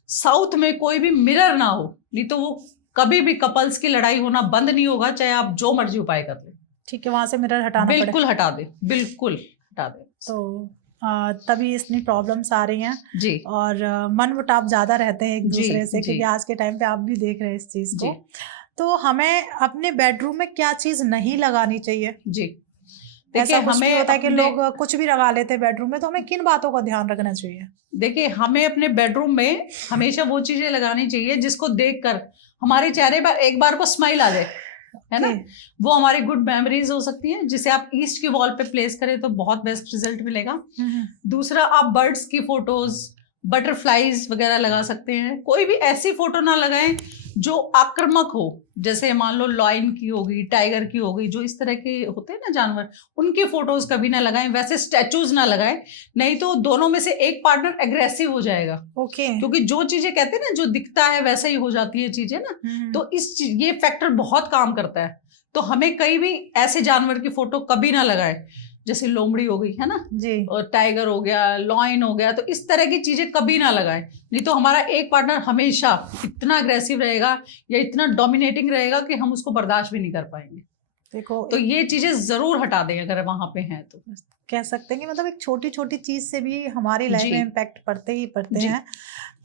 साउथ में कोई भी मिरर ना हो, नहीं तो वो कभी भी कपल्स की लड़ाई होना बंद नहीं होगा, चाहे आप जो मर्जी उपाय कर ले। ठीक है, वहां से मिरर हटाना बिल्कुल हटा दे, बिल्कुल हटा दे। तो तभी इतनी प्रॉब्लम्स आ रही हैं जी। और मनमुटाव ज्यादा रहते हैं एक दूसरे से, जी। क्योंकि आज के टाइम पे आप भी देख रहे हैं इस चीज को। तो हमें अपने बेडरूम में क्या चीज नहीं लगानी चाहिए? जी, देखिए हमें होता है कि लोग कुछ भी लगा लेते हैं बेडरूम में, तो हमें किन बातों का ध्यान रखना चाहिए? देखिए हमें अपने बेडरूम में हमेशा वो चीजें लगानी चाहिए जिसको देखकर हमारे चेहरे पर एक बार को स्माइल आ जाए, है ना। वो हमारी गुड मेमोरीज हो सकती हैं, जिसे आप ईस्ट की वॉल पे प्लेस करें तो बहुत बेस्ट रिजल्ट मिलेगा। दूसरा, आप बर्ड्स की फोटोज, बटरफ्लाईज वगैरह लगा सकते हैं। कोई भी ऐसी फोटो ना लगाएं जो आक्रामक हो, जैसे मान लो लॉयन की होगी, टाइगर की होगी, जो इस तरह के होते हैं ना जानवर, उनकी फोटोज कभी ना लगाएं। वैसे स्टैचूज ना लगाएं, नहीं तो दोनों में से एक पार्टनर एग्रेसिव हो जाएगा। ओके। क्योंकि जो चीजें कहते हैं ना, जो दिखता है वैसा ही हो जाती है चीजें ना, तो ये फैक्टर बहुत काम करता है। तो हमें कहीं भी ऐसे जानवर की फोटो कभी ना लगाएं, जैसे लोमड़ी हो गई है ना जी, और टाइगर हो गया, लॉयन हो गया, तो इस तरह की चीजें कभी ना लगाएं। नहीं तो हमारा एक पार्टनर हमेशा इतना अग्रेसिव रहेगा या इतना डोमिनेटिंग रहेगा कि हम उसको बर्दाश्त भी नहीं कर पाएंगे। देखो तो ये चीजें जरूर हटा दें अगर वहां पे हैं तो। कह सकते हैं कि मतलब एक छोटी छोटी चीज से भी हमारी लाइफ जी में इम्पैक्ट पड़ते ही पड़ते जी हैं।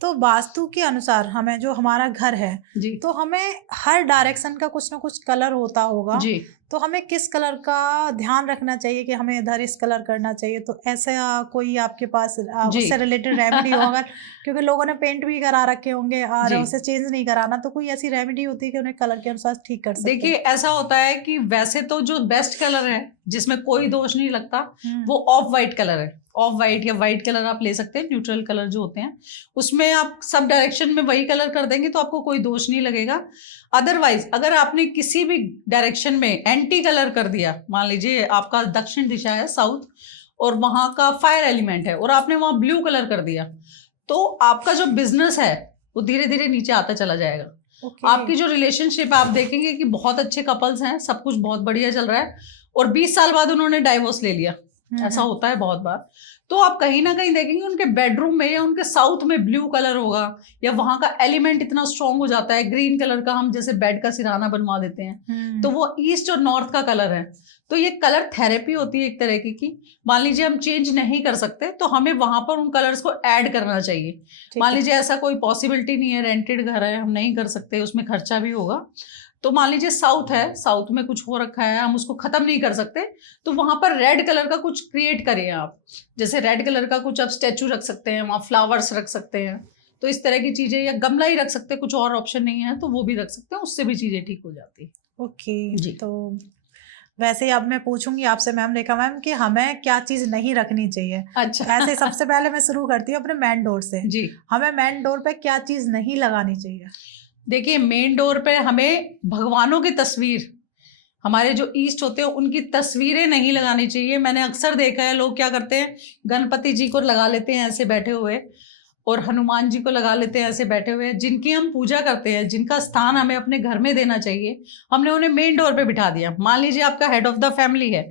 तो वास्तु के अनुसार हमें जो हमारा घर है, जी तो हमें हर डायरेक्शन का कुछ ना कुछ कलर होता होगा। जी। तो हमें किस कलर का ध्यान रखना चाहिए कि हमें इधर इस कलर करना चाहिए? तो ऐसा कोई आपके पास जी उससे रिलेटेड रेमेडी हो अगर, क्योंकि लोगों ने पेंट भी करा रखे होंगे और जी। उसे चेंज नहीं कराना, तो कोई ऐसी रेमेडी होती है कि उन्हें कलर के अनुसार ठीक कर सकते देखिए, ऐसा होता है कि वैसे तो जो बेस्ट कलर है जिसमें कोई दोष नहीं लगता, वो ऑफ वाइट कलर है। ऑफ वाइट या वाइट कलर आप ले सकते हैं, न्यूट्रल कलर जो होते हैं, उसमें आप सब डायरेक्शन में वही कलर कर देंगे तो आपको कोई दोष नहीं लगेगा। अदरवाइज अगर आपने किसी भी डायरेक्शन में एंटी कलर कर दिया, मान लीजिए आपका दक्षिण दिशा है साउथ और वहां का फायर एलिमेंट है और आपने वहां ब्लू कलर कर दिया, तो आपका जो बिजनेस है वो धीरे धीरे नीचे आता चला जाएगा। आपकी जो रिलेशनशिप आप देखेंगे कि बहुत अच्छे कपल्स हैं, सब कुछ बहुत बढ़िया चल रहा है और 20 साल बाद उन्होंने डाइवोर्स ले लिया, ऐसा होता है बहुत बार। तो आप कहीं ना कहीं देखेंगे उनके बेडरूम में या उनके साउथ में ब्लू कलर होगा या वहां का एलिमेंट इतना स्ट्रांग हो जाता है, ग्रीन कलर का हम जैसे बेड का सिरहाना बनवा देते हैं, तो वो ईस्ट और नॉर्थ का कलर है। तो ये कलर थेरेपी होती है एक तरह की। मान लीजिए हम चेंज नहीं कर सकते तो हमें वहां पर उन कलर्स को ऐड करना चाहिए। मान लीजिए ऐसा कोई पॉसिबिलिटी नहीं है, रेंटेड घर है, हम नहीं कर सकते, उसमें खर्चा भी होगा, तो मान लीजिए साउथ है, साउथ में कुछ हो रखा है, हम उसको खत्म नहीं कर सकते, तो वहां पर रेड कलर का कुछ क्रिएट करिए आप। जैसे रेड कलर का कुछ आप स्टैचू रख सकते हैं, वहां फ्लावर्स रख सकते हैं, तो इस तरह की चीजें, या गमला ही रख सकते हैं, कुछ और ऑप्शन नहीं है तो वो भी रख सकते हैं, उससे भी चीजें ठीक हो जाती है। ओके जी। तो वैसे ही अब मैं पूछूंगी आपसे मैम, रेखा मैम, कि हमें क्या चीज नहीं रखनी चाहिए। अच्छा। ऐसे सबसे पहले मैं शुरू करती हूँ अपने मेन डोर से। जी। हमें मेन डोर पे क्या चीज नहीं लगानी चाहिए? देखिए, मेन डोर पे हमें भगवानों की तस्वीर, हमारे जो ईस्ट होते हैं उनकी तस्वीरें नहीं लगानी चाहिए। मैंने अक्सर देखा है लोग क्या करते हैं, गणपति जी को लगा लेते हैं ऐसे बैठे हुए और हनुमान जी को लगा लेते हैं ऐसे बैठे हुए, जिनकी हम पूजा करते हैं, जिनका स्थान हमें अपने घर में देना चाहिए, हमने उन्हें मेन डोर पे बिठा दिया। मान लीजिए आपका हेड ऑफ द फैमिली है,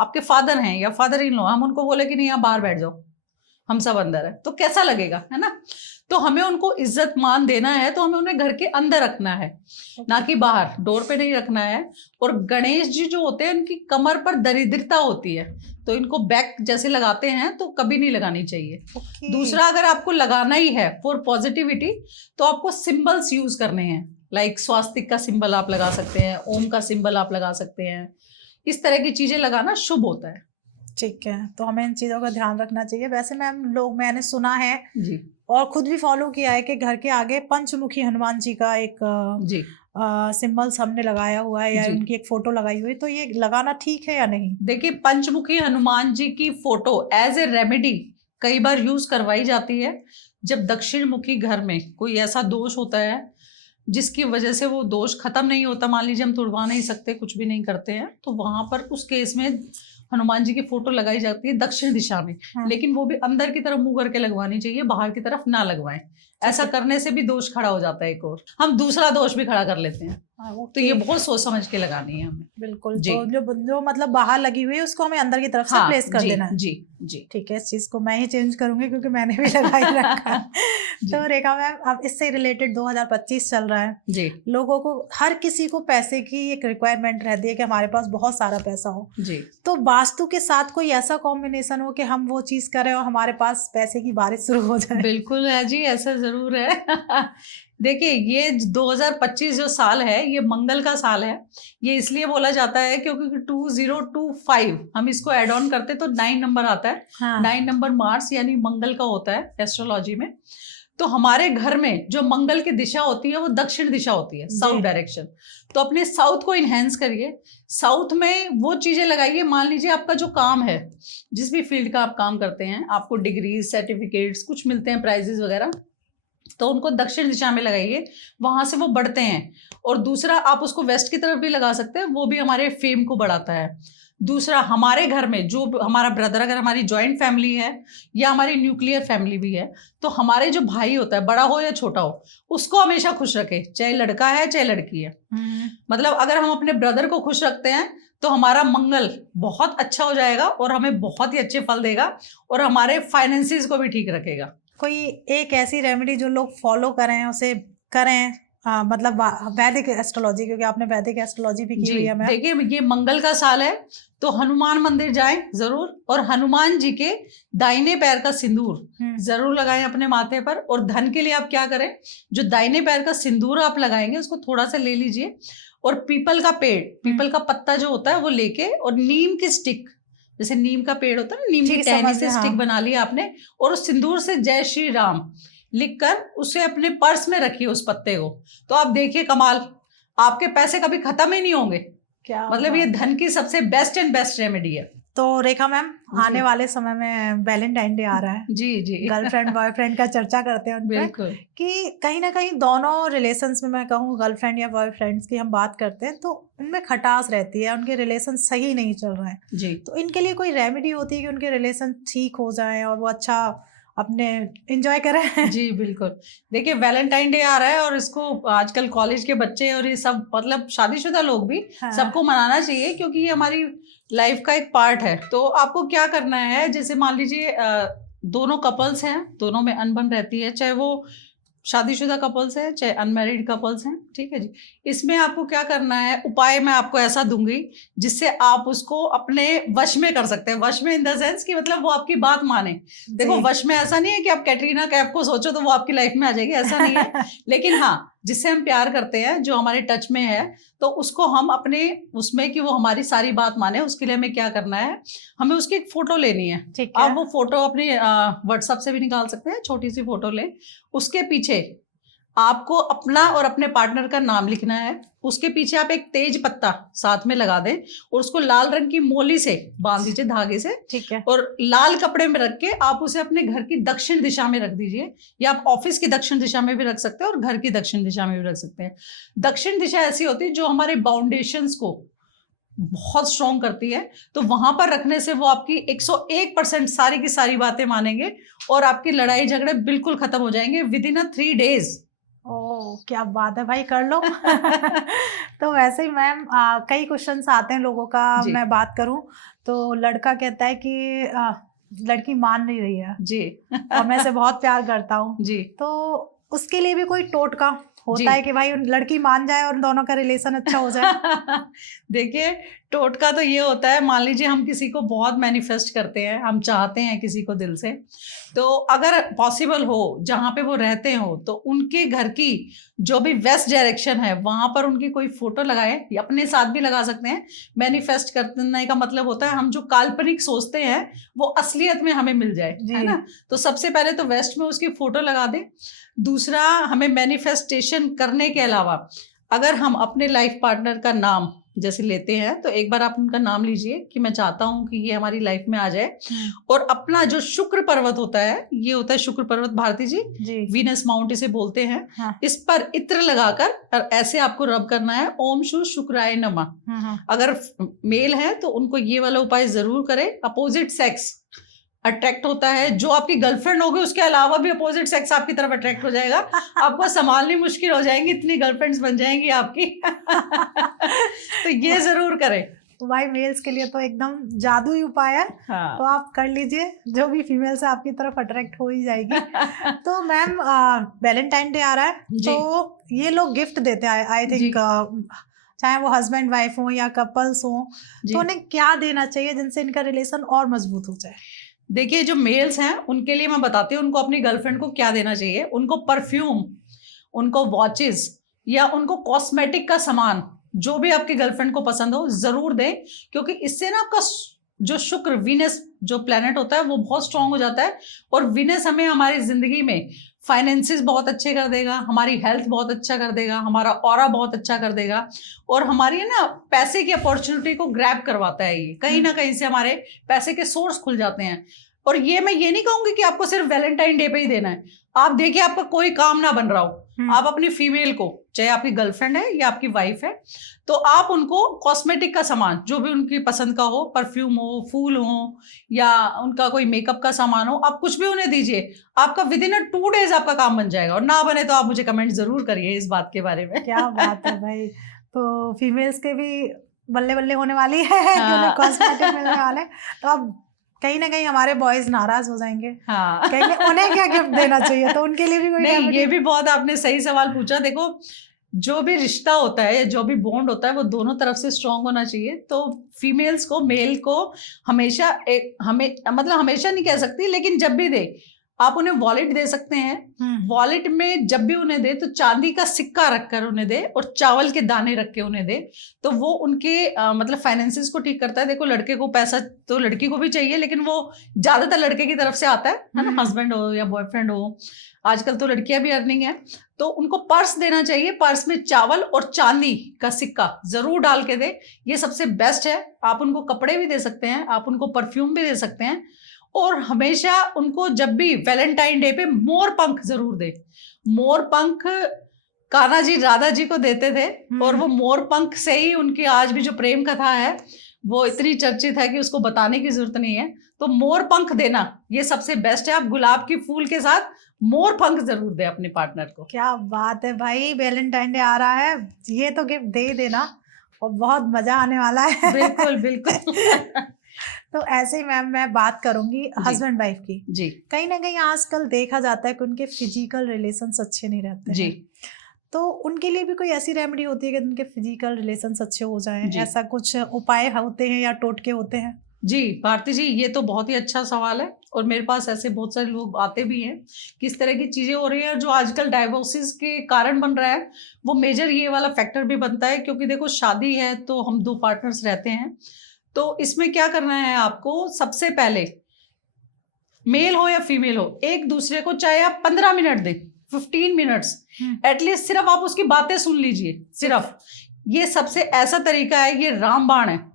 आपके फादर हैं या फादर इन लॉ, हम उनको बोले कि नहीं आप बाहर बैठ जाओ, हम सब अंदर है, तो कैसा लगेगा, है ना? तो हमें उनको इज्जत मान देना है तो हमें उन्हें घर के अंदर रखना है, ना कि बाहर, डोर पे नहीं रखना है। और गणेश जी जो होते हैं उनकी कमर पर दरिद्रता होती है, तो इनको बैक जैसे लगाते हैं तो कभी नहीं लगानी चाहिए। दूसरा, अगर आपको लगाना ही है फॉर पॉजिटिविटी तो आपको सिंबल्स यूज करने हैं, लाइक स्वास्तिक का सिंबल आप लगा सकते हैं, ओम का सिंबल आप लगा सकते हैं, इस तरह की चीजें लगाना शुभ होता है। ठीक है, तो हमें इन चीजों का ध्यान रखना चाहिए। वैसे मैम मैंने सुना है जी और खुद भी फॉलो किया है कि घर के आगे पंचमुखी हनुमान जी का एक जी सिंबल्स हमने लगाया हुआ है या उनकी एक फोटो लगाई हुई है, तो ये लगाना ठीक है या नहीं? देखिए, पंचमुखी हनुमान जी की फोटो एज ए रेमेडी कई बार यूज करवाई जाती है जब दक्षिण मुखी घर में कोई ऐसा दोष होता है जिसकी वजह से वो दोष खत्म नहीं होता। मान लीजिए हम तुड़वा नहीं सकते, कुछ भी नहीं करते हैं, तो वहां पर उस केस में हनुमान जी की फोटो लगाई जाती है दक्षिण दिशा में। लेकिन वो भी अंदर की तरफ मुंह करके लगवानी चाहिए, बाहर की तरफ ना लगवाएं। ऐसा करने से भी दोष खड़ा हो जाता है एक और, हम दूसरा दोष भी खड़ा कर लेते हैं। तो ये बहुत सोच समझ के लगानी है हमें। बिल्कुल। तो जो मतलब बाहर लगी हुई है उसको हमें अंदर की तरफ से प्लेस कर देना है। जी जी ठीक है, इस चीज को मैं ही चेंज करूंगी क्योंकि मैंने भी लगा ही रखा है। तो रेखा मैम, अब इससे रिलेटेड 2025 चल रहा है जी, लोगों को, हर किसी को पैसे की एक रिक्वायरमेंट रहती है कि हमारे पास बहुत सारा पैसा हो जी। तो वास्तु के साथ कोई ऐसा कॉम्बिनेशन हो कि हम वो चीज करें और हमारे पास पैसे की बारिश शुरू हो जाए? बिल्कुल है जी, ऐसा जरूर है। देखिए, ये 2025 जो साल है ये मंगल का साल है। ये इसलिए बोला जाता है क्योंकि 2025 हम इसको ऐड ऑन करते तो 9 नंबर आता है। 9 नंबर मार्स यानी मंगल का होता है एस्ट्रोलॉजी में। तो हमारे घर में जो मंगल की दिशा होती है वो दक्षिण दिशा होती है, साउथ डायरेक्शन। तो अपने साउथ को इनहेंस करिए, साउथ में वो चीजें लगाइए। मान लीजिए आपका जो काम है, जिस भी फील्ड का आप काम करते हैं, आपको डिग्रीज, सर्टिफिकेट्स कुछ मिलते हैं, प्राइजेस वगैरह, तो उनको दक्षिण दिशा में लगाइए, वहां से वो बढ़ते हैं। और दूसरा, आप उसको वेस्ट की तरफ भी लगा सकते हैं, वो भी हमारे फेम को बढ़ाता है। दूसरा, हमारे घर में जो हमारा ब्रदर, अगर हमारी जॉइंट फैमिली है या हमारी न्यूक्लियर फैमिली भी है, तो हमारे जो भाई होता है, बड़ा हो या छोटा हो, उसको हमेशा खुश रखे, चाहे लड़का है चाहे लड़की है। मतलब अगर हम अपने ब्रदर को खुश रखते हैं तो हमारा मंगल बहुत अच्छा हो जाएगा और हमें बहुत ही अच्छे फल देगा और हमारे फाइनेंसिस को भी ठीक रखेगा। कोई एक ऐसी रेमेडी जो लोग फॉलो करें, उसे करें, मतलब वैदिक एस्ट्रोलॉजी, क्योंकि आपने वैदिक एस्ट्रोलॉजी भी की हुई है। देखिए, ये मंगल का साल है, तो हनुमान मंदिर जाएं जरूर, और हनुमान जी के दाहिने पैर का सिंदूर जरूर लगाएं अपने माथे पर। और धन के लिए आप क्या करें, जो दाहिने पैर का सिंदूर आप लगाएंगे उसको थोड़ा सा ले लीजिए, और पीपल का पेड़, पीपल का पत्ता जो होता है वो लेके, और नीम की स्टिक, जैसे नीम का पेड़ होता है ना, नीम की टहनी से स्टिक बना लिया आपने, और उस सिंदूर से जय श्री राम लिखकर उसे अपने पर्स में रखिए, उस पत्ते को। तो आप देखिए कमाल, आपके पैसे कभी खत्म ही नहीं होंगे। क्या मतलब ये धन की सबसे बेस्ट एंड बेस्ट रेमेडी है। तो रेखा मैम, आने वाले समय में वैलेंटाइन डे आ रहा है, जी जी, गर्लफ्रेंड बॉयफ्रेंड का चर्चा करते हैं बिल्कुल, कि कहीं ना कहीं दोनों रिलेशंस में, मैं कहूँ गर्लफ्रेंड या बॉयफ्रेंड्स की हम बात करते हैं, तो उनमें खटास रहती है, उनके रिलेशन सही नहीं चल रहे हैं जी। तो इनके लिए कोई रेमेडी होती है कि उनके रिलेशन ठीक हो जाए और वो अच्छा अपने एंजॉय करें? जी बिल्कुल। देखिए, वैलेंटाइन डे आ रहा है और इसको आजकल कॉलेज के बच्चे और ये सब, मतलब शादीशुदा लोग भी, सबको मनाना चाहिए, क्योंकि ये हमारी लाइफ का एक पार्ट है। तो आपको क्या करना है, जैसे मान लीजिए दोनों कपल्स हैं, दोनों में अनबन रहती है, चाहे वो शादीशुदा कपल्स है चाहे अनमैरिड कपल्स हैं, ठीक है जी। इसमें आपको क्या करना है, उपाय मैं आपको ऐसा दूंगी जिससे आप उसको अपने वश में कर सकते हैं। वश में इन द सेंस कि मतलब वो आपकी बात माने। देखो, वश में ऐसा नहीं है कि आप कैटरीना कैफ को सोचो तो वो आपकी लाइफ में आ जाएगी, ऐसा नहीं है। लेकिन हाँ, जिससे हम प्यार करते हैं, जो हमारे टच में है, तो उसको हम अपने उसमें कि वो हमारी सारी बात माने, उसके लिए हमें क्या करना है, हमें उसकी एक फोटो लेनी है। आप वो फोटो अपने व्हाट्सएप से भी निकाल सकते हैं, छोटी सी फोटो ले, उसके पीछे आपको अपना और अपने पार्टनर का नाम लिखना है। उसके पीछे आप एक तेज पत्ता साथ में लगा दें और उसको लाल रंग की मोली से बांध दीजिए, धागे से, ठीक है। और लाल कपड़े में रख के आप उसे अपने घर की दक्षिण दिशा में रख दीजिए, या आप ऑफिस की दक्षिण दिशा में भी रख सकते हैं और घर की दक्षिण दिशा में भी रख सकते हैं। दक्षिण दिशा ऐसी होती है जो हमारे बाउंडेशंस को बहुत स्ट्रॉन्ग करती है, तो वहां पर रखने से वो आपकी 101% सारी की सारी बातें मानेंगे और आपकी लड़ाई झगड़े बिल्कुल खत्म हो जाएंगे विद इन 3 days। ओह, क्या बात है भाई, कर लो। तो वैसे ही मैम, कई क्वेश्चंस आते हैं लोगों का, मैं बात करूं तो लड़का कहता है कि लड़की मान नहीं रही है जी और मैं इसे बहुत प्यार करता हूं जी, तो उसके लिए भी कोई टोटका होता है कि भाई लड़की मान जाए और दोनों का रिलेशन अच्छा हो जाए? देखिए, टोटका तो ये होता है, मान लीजिए हम किसी को बहुत मैनिफेस्ट करते हैं, हम चाहते हैं किसी को दिल से, तो अगर पॉसिबल हो जहाँ पे वो रहते हो तो उनके घर की जो भी वेस्ट डायरेक्शन है वहां पर उनकी कोई फोटो लगाएं, या अपने साथ भी लगा सकते हैं। मैनिफेस्ट करने का मतलब होता है हम जो काल्पनिक सोचते हैं वो असलियत में हमें मिल जाए, है ना। तो सबसे पहले तो वेस्ट में उसकी फोटो लगा दें। दूसरा, हमें मैनिफेस्टेशन करने के अलावा अगर हम अपने लाइफ पार्टनर का नाम जैसे लेते हैं, तो एक बार आप उनका नाम लीजिए कि मैं चाहता हूं कि ये हमारी लाइफ में आ जाए, और अपना जो शुक्र पर्वत होता है, ये होता है शुक्र पर्वत, भारती जी वीनस माउंट इसे बोलते हैं, हाँ। इस पर इत्र लगाकर ऐसे आपको रब करना है, ओम शु शुक्राय नमः। अगर मेल है तो उनको ये वाला उपाय जरूर करें। अपोजिट सेक्स अट्रैक्ट होता है, जो आपकी गर्लफ्रेंड होगी उसके अलावा भी अपोजिट सेक्स आपकी तरफ अट्रैक्ट हो जाएगा। आपको संभालनी मुश्किल हो जाएंगी, इतनी गर्लफ्रेंड्स बन जाएंगी आपकी। तो ये जरूर करें। तो भाई, मेल्स के लिए तो एकदम जादुई उपाय है, हाँ। तो आप कर लीजिए, जो भी फीमेल से आपकी तरफ अट्रैक्ट हो ही जाएगी। तो मैम, वैलेंटाइन डे आ रहा है, तो ये लोग गिफ्ट देते हैं, आई थिंक, चाहे वो हस्बैंड वाइफ हो या कपल्स हो, तो उन्हें क्या देना चाहिए जिनसे इनका रिलेशन और मजबूत हो जाए? देखिए, जो मेल्स हैं उनके लिए मैं बताती हूँ उनको अपनी गर्लफ्रेंड को क्या देना चाहिए। उनको परफ्यूम, उनको वॉचेस, या उनको कॉस्मेटिक का सामान, जो भी आपकी गर्लफ्रेंड को पसंद हो जरूर दें, क्योंकि इससे ना आपका जो शुक्र वीनस जो प्लेनेट होता है वो बहुत स्ट्रांग हो जाता है। और विनस हमें हमारी जिंदगी में फाइनेंसेस बहुत अच्छे कर देगा, हमारी हेल्थ बहुत अच्छा कर देगा, हमारा ऑरा बहुत अच्छा कर देगा, और हमारी है ना पैसे की अपॉर्चुनिटी को ग्रैब करवाता है। ये कहीं ना कहीं से हमारे पैसे के सोर्स खुल जाते हैं। और ये मैं ये नहीं कहूंगी कि आपको सिर्फ वैलेंटाइन डे पे ही देना है। आप देखिए आपका कोई काम ना बन रहा हो, आप अपनी फीमेल को, चाहे आपकी गर्लफ्रेंड है या आपकी वाइफ है, तो आप उनको कॉस्मेटिक का सामान जो भी उनकी पसंद का हो, परफ्यूम हो, फूल हो, या उनका कोई मेकअप का सामान हो, आप कुछ भी उन्हें दीजिए। आपका विद इन 2 days आपका काम बन जाएगा। और ना बने तो आप मुझे कमेंट जरूर करिए इस बात के बारे में। क्या बात है भाई। तो फीमेल्स के भी बल्ले बल्ले होने वाली है कि उन्हें कॉस्मेटिक मिलने वाले। तो अब कहीं ना कहीं हमारे बॉयज नाराज हो जाएंगे, हाँ कहेंगे उन्हें क्या गिफ्ट देना चाहिए, तो उनके लिए भी कोई नहीं, ये भी बहुत आपने सही सवाल पूछा। देखो, जो भी रिश्ता होता है या जो भी बॉन्ड होता है वो दोनों तरफ से स्ट्रांग होना चाहिए। तो फीमेल्स को मेल को हमेशा मतलब हमेशा नहीं कह सकती, लेकिन जब भी दे आप उन्हें वॉलेट दे सकते हैं। वॉलेट में जब भी उन्हें दे तो चांदी का सिक्का रखकर उन्हें दे और चावल के दाने रख के उन्हें दे, तो वो उनके मतलब फाइनेंसेस को ठीक करता है। देखो, लड़के को पैसा तो लड़की को भी चाहिए, लेकिन वो ज्यादातर लड़के की तरफ से आता है ना, हस्बैंड हो या बॉयफ्रेंड हो। आजकल तो लड़कियां भी अर्निंग है, तो उनको पर्स देना चाहिए। पर्स में चावल और चांदी का सिक्का जरूर डाल के दे, ये सबसे बेस्ट है। आप उनको कपड़े भी दे सकते हैं, आप उनको परफ्यूम भी दे सकते हैं। और हमेशा उनको जब भी वैलेंटाइन डे पे मोर पंख जरूर दे। मोर पंख कान्हा जी राधा जी को देते थे, और वो मोर पंख से ही उनकी आज भी जो प्रेम कथा है वो इतनी चर्चित है कि उसको बताने की जरूरत नहीं है। तो मोर पंख देना ये सबसे बेस्ट है। आप गुलाब की फूल के साथ मोर पंख जरूर दे अपने पार्टनर को। क्या बात है भाई, वैलेंटाइन डे आ रहा है, ये तो गिफ्ट दे देना और बहुत मजा आने वाला है। बिल्कुल बिल्कुल। तो ऐसे ही मैम मैं बात करूंगी हस्बैंड वाइफ की। जी, कहीं ना कहीं आजकल देखा जाता है कि उनके फिजिकल रिलेशंस अच्छे नहीं रहते जी। हैं, तो उनके लिए भी कोई ऐसी रेमेडी होती है कि उनके फिजिकल रिलेशंस अच्छे हो जाएं? ऐसा कुछ उपाय होते हैं या टोटके होते हैं? जी भारती जी, ये तो बहुत ही अच्छा सवाल है, और मेरे पास ऐसे बहुत सारे लोग आते भी हैं। किस तरह की चीजें हो रही है जो आजकल डाइवोर्सिस के कारण बन रहा है, वो मेजर ये वाला फैक्टर भी बनता है। क्योंकि देखो, शादी है तो हम 2 पार्टनर्स रहते हैं, तो इसमें क्या करना है आपको, सबसे पहले मेल हो या फीमेल हो, एक दूसरे को चाहे आप 15 मिनट दें, 15 मिनट्स एटलीस्ट, सिर्फ आप उसकी बातें सुन लीजिए। सिर्फ ये सबसे ऐसा तरीका है, ये रामबाण है।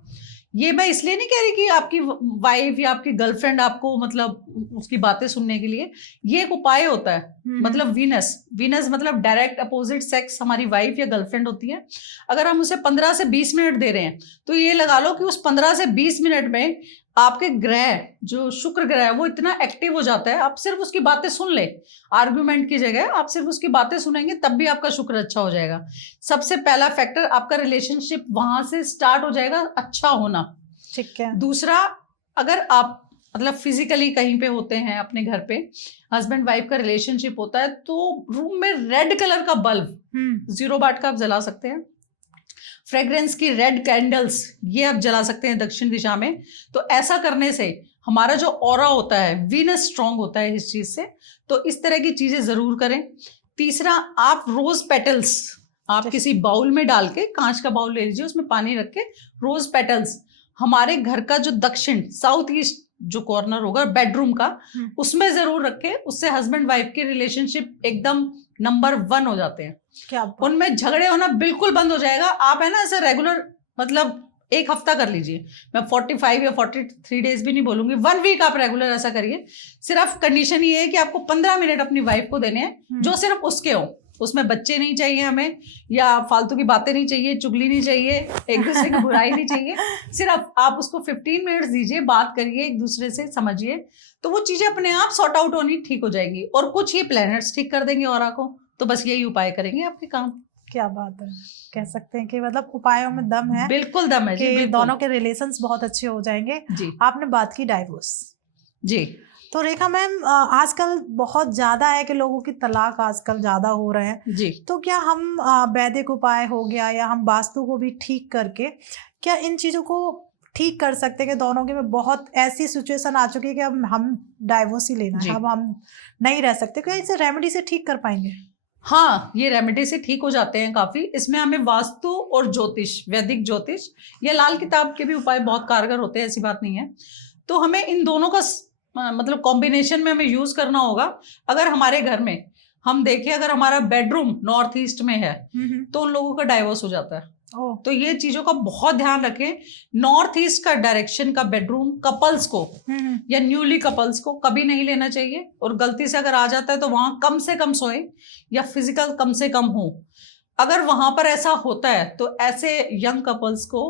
ये मैं इसलिए नहीं कह रही कि आपकी वाइफ या आपकी गर्लफ्रेंड आपको मतलब उसकी बातें सुनने के लिए, ये एक उपाय होता है। मतलब वीनस मतलब डायरेक्ट अपोजिट सेक्स हमारी वाइफ या गर्लफ्रेंड होती है। अगर हम उसे 15 से 20 मिनट दे रहे हैं, तो ये लगा लो कि उस 15 से 20 मिनट में आपके ग्रह, जो शुक्र ग्रह है, वो इतना एक्टिव हो जाता है। आप सिर्फ उसकी बातें सुन ले, आर्ग्यूमेंट की जगह आप सिर्फ उसकी बातें सुनेंगे, तब भी आपका शुक्र अच्छा हो जाएगा। सबसे पहला फैक्टर, आपका रिलेशनशिप वहां से स्टार्ट हो जाएगा अच्छा होना। ठीक है। दूसरा, अगर आप मतलब फिजिकली कहीं पे होते हैं अपने घर पे, हस्बैंड वाइफ का रिलेशनशिप होता है, तो रूम में रेड कलर का बल्ब 0 वाट का आप जला सकते हैं। फ्रेग्रेंस की रेड कैंडल्स ये आप जला सकते हैं दक्षिण दिशा में। तो ऐसा करने से हमारा जो ऑरा होता है, वीनस स्ट्रांग होता है इस चीज से। तो इस तरह की चीजें जरूर करें। तीसरा, आप रोज पेटल्स आप किसी बाउल में डाल के, कांच का बाउल ले लीजिए, उसमें पानी रख के रोज पेटल्स हमारे घर का जो दक्षिण साउथ ईस्ट जो कॉर्नर होगा बेडरूम का, उसमें जरूर रखें। उससे हस्बैंड वाइफ के रिलेशनशिप एकदम नंबर 1 हो जाते हैं। क्या उनमें झगड़े होना बिल्कुल बंद हो जाएगा। आप है ना ऐसे रेगुलर मतलब 1 हफ्ता कर लीजिए, मैं 45 या 43 डेज भी नहीं बोलूंगी, 1 वीक आप रेगुलर ऐसा करिए। सिर्फ कंडीशन ये है कि आपको 15 मिनट अपनी वाइफ को देने हैं, जो सिर्फ उसके हो। उसमें बच्चे नहीं चाहिए हमें, या फालतू की बातें नहीं चाहिए, चुगली नहीं चाहिए, एक दूसरे की बुराई नहीं चाहिए। सिर्फ आप उसको 15 मिनट्स दीजिए, बात करिए, एक दूसरे से समझिए, तो वो चीजें अपने आप सॉर्ट आउट होनी ठीक हो जाएंगी। और कुछ ये प्लैनेट्स ठीक कर देंगे ऑरा को। तो बस यही उपाय करेंगे आपके काम। क्या बात है, कह सकते हैं कि मतलब उपायों में दम है। बिल्कुल दम है जी, कि बिल्कुल। दोनों के रिलेशंस बहुत अच्छे हो जाएंगे जी। आपने बात की डाइवोर्स जी, तो रेखा मैम, आजकल बहुत ज्यादा है कि लोगों की तलाक आजकल ज्यादा हो रहे हैं जी। तो क्या हम वैदिक उपाय हो गया या हम वास्तु को भी ठीक करके क्या इन चीजों को ठीक कर सकते हैं कि दोनों के में बहुत ऐसी सिचुएशन आ चुकी है कि अब हम डाइवोर्स ही लेना है, अब हम नहीं रह सकते, क्या इसे रेमेडी से ठीक कर पाएंगे? हाँ, ये रेमेडी से ठीक हो जाते हैं काफी। इसमें हमें वास्तु और ज्योतिष, वैदिक ज्योतिष या लाल किताब के भी उपाय बहुत कारगर होते हैं, ऐसी बात नहीं है। तो हमें इन दोनों का मतलब कॉम्बिनेशन में हमें यूज करना होगा। अगर हमारे घर में हम देखें, अगर हमारा बेडरूम नॉर्थ ईस्ट में है तो उन लोगों का डाइवोर्स हो जाता है। तो ये चीजों का बहुत ध्यान रखें। नॉर्थ ईस्ट का डायरेक्शन का बेडरूम कपल्स को या न्यूली कपल्स को कभी नहीं लेना चाहिए, और गलती से अगर आ जाता है तो वहां कम से कम सोए या फिजिकल कम से कम हो। अगर वहां पर ऐसा होता है तो ऐसे यंग कपल्स को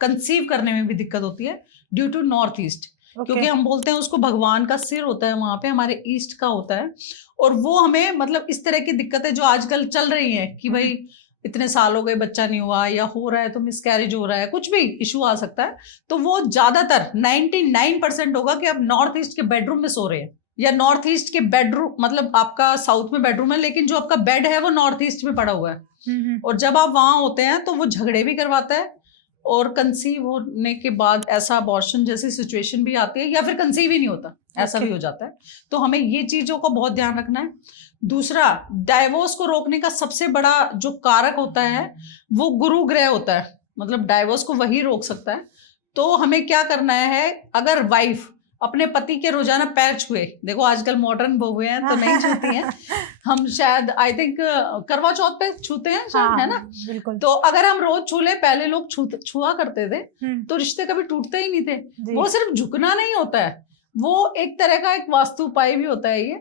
कंसीव करने में भी दिक्कत होती है ड्यू टू नॉर्थ ईस्ट। क्योंकि हम बोलते हैं उसको भगवान का सिर होता है वहां पे, हमारे ईस्ट का होता है। और वो हमें मतलब इस तरह की दिक्कतें जो आजकल चल रही हैं कि भाई इतने साल हो गए बच्चा नहीं हुआ, या हो रहा है तो मिसकैरेज हो रहा है, कुछ भी इशू आ सकता है, तो वो ज्यादातर 99% होगा कि आप नॉर्थ ईस्ट के बेडरूम में सो रहे हैं, या नॉर्थ ईस्ट के बेडरूम मतलब आपका साउथ में बेडरूम है लेकिन जो आपका बेड है वो नॉर्थ ईस्ट में पड़ा हुआ है। और जब आप वहां होते हैं तो वो झगड़े भी करवाता है, और कंसीव होने के बाद ऐसा अबॉर्शन जैसी सिचुएशन भी आती है, या फिर कंसीव ही नहीं होता, ऐसा भी हो जाता है। तो हमें ये चीजों का बहुत ध्यान रखना है। दूसरा, डाइवोर्स को रोकने का सबसे बड़ा जो कारक होता है वो गुरु ग्रह होता है, मतलब डाइवोर्स को वही रोक सकता है। तो हमें क्या करना है, अगर वाइफ अपने पति के रोजाना पैर छुए, देखो आजकल मॉडर्न बहुएं हैं तो नहीं छूती हैं, हम शायद आई थिंक करवा चौथ पे छूते हैं शायद, है ना? बिल्कुल। तो अगर हम रोज छू ले, पहले लोग छुआ करते थे तो रिश्ते कभी टूटते ही नहीं थे। वो सिर्फ झुकना नहीं होता है, वो एक तरह का एक वास्तु उपाय भी होता है ये।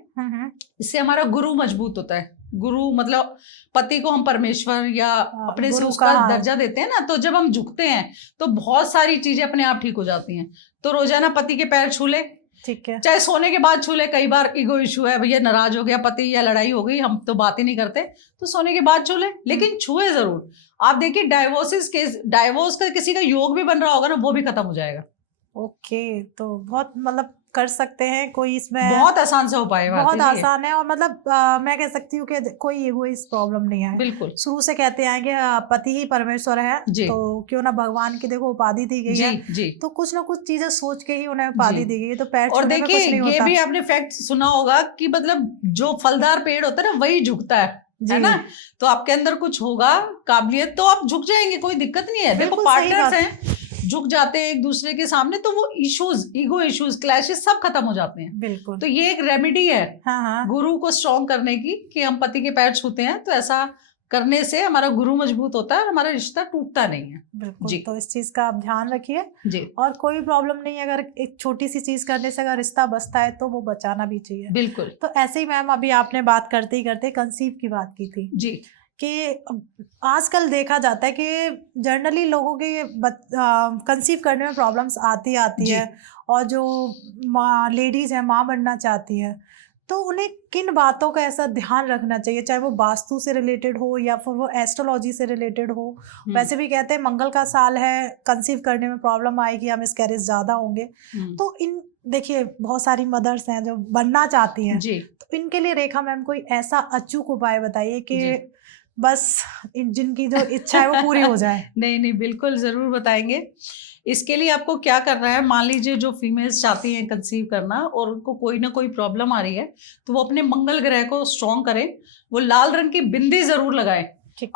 इससे हमारा गुरु मजबूत होता है। गुरु मतलब पति को हम परमेश्वर या अपने से उसका दर्जा देते हैं ना, तो जब हम झुकते हैं तो बहुत सारी चीजें अपने आप ठीक हो जाती हैं। तो रोजाना पति के पैर छू ले, ठीक है, चाहे सोने के बाद छू ले। कई बार ईगो इशू है, भैया नाराज हो गया पति या लड़ाई हो गई, हम तो बात ही नहीं करते, तो सोने के बाद छू ले, लेकिन छुए जरूर। आप देखिए डाइवोर्स का किसी का योग भी बन रहा होगा ना, वो भी खत्म हो जाएगा। ओके, तो बहुत मतलब कर सकते हैं कोई, इसमें बहुत आसान सा उपाय है, बहुत आसान है। और मतलब मैं कह सकती हूँ कि कोई इस प्रॉब्लम नहीं है। बिल्कुल, शुरू से कहते हैं कि पति ही परमेश्वर है, तो क्यों ना भगवान की देखो उपाधि दी गई है, जी। तो कुछ ना कुछ चीजें सोच के ही उन्हें उपाधि दी गई है। तो पैर और देखिए ये भी आपने फैक्ट सुना होगा कि मतलब जो फलदार पेड़ होता है ना वही झुकता है ना? तो आपके अंदर कुछ होगा काबिलियत, तो आप झुक जाएंगे, कोई दिक्कत नहीं है। देखो पार्टनर्स हैं, झुक जाते हैं एक दूसरे के सामने, तो वो इश्यूज, ईगो इश्यूज, क्लैशेस सब खत्म हो जाते हैं। बिल्कुल। तो ये एक रेमेडी है गुरु को स्ट्रॉन्ग करने की, कि हम पति के पैर छूते हैं तो ऐसा करने से हमारा गुरु मजबूत होता है, हमारा रिश्ता टूटता नहीं है। बिल्कुल जी। तो इस चीज का आप ध्यान रखिए जी। और कोई प्रॉब्लम नहीं है, अगर एक छोटी सी चीज करने से अगर रिश्ता बचता है तो वो बचाना भी चाहिए। बिल्कुल। तो ऐसे ही मैम अभी आपने बात करते ही करते कंसीव की बात की थी जी, कि आजकल देखा जाता है कि जनरली लोगों के कंसीव करने में प्रॉब्लम्स आती है, और जो लेडीज हैं माँ बनना चाहती हैं, तो उन्हें किन बातों का ऐसा ध्यान रखना चाहिए, चाहे वो वास्तु से रिलेटेड हो या फिर वो एस्ट्रोलॉजी से रिलेटेड हो? वैसे भी कहते हैं मंगल का साल है, कंसीव करने में प्रॉब्लम आएगी या मिसकैरेज ज़्यादा होंगे। तो इन देखिए बहुत सारी मदर्स हैं जो बनना चाहती हैं जी, तो इनके लिए रेखा मैम कोई ऐसा अचूक उपाय बताइए कि बस जिनकी जो इच्छा है वो पूरी हो जाए। नहीं, बिल्कुल जरूर बताएंगे। इसके लिए आपको क्या करना है, मान लीजिए जो फीमेल्स चाहती हैं कंसीव करना और उनको कोई ना कोई प्रॉब्लम आ रही है, तो वो अपने मंगल ग्रह को स्ट्रॉन्ग करें। वो लाल रंग की बिंदी जरूर लगाएं।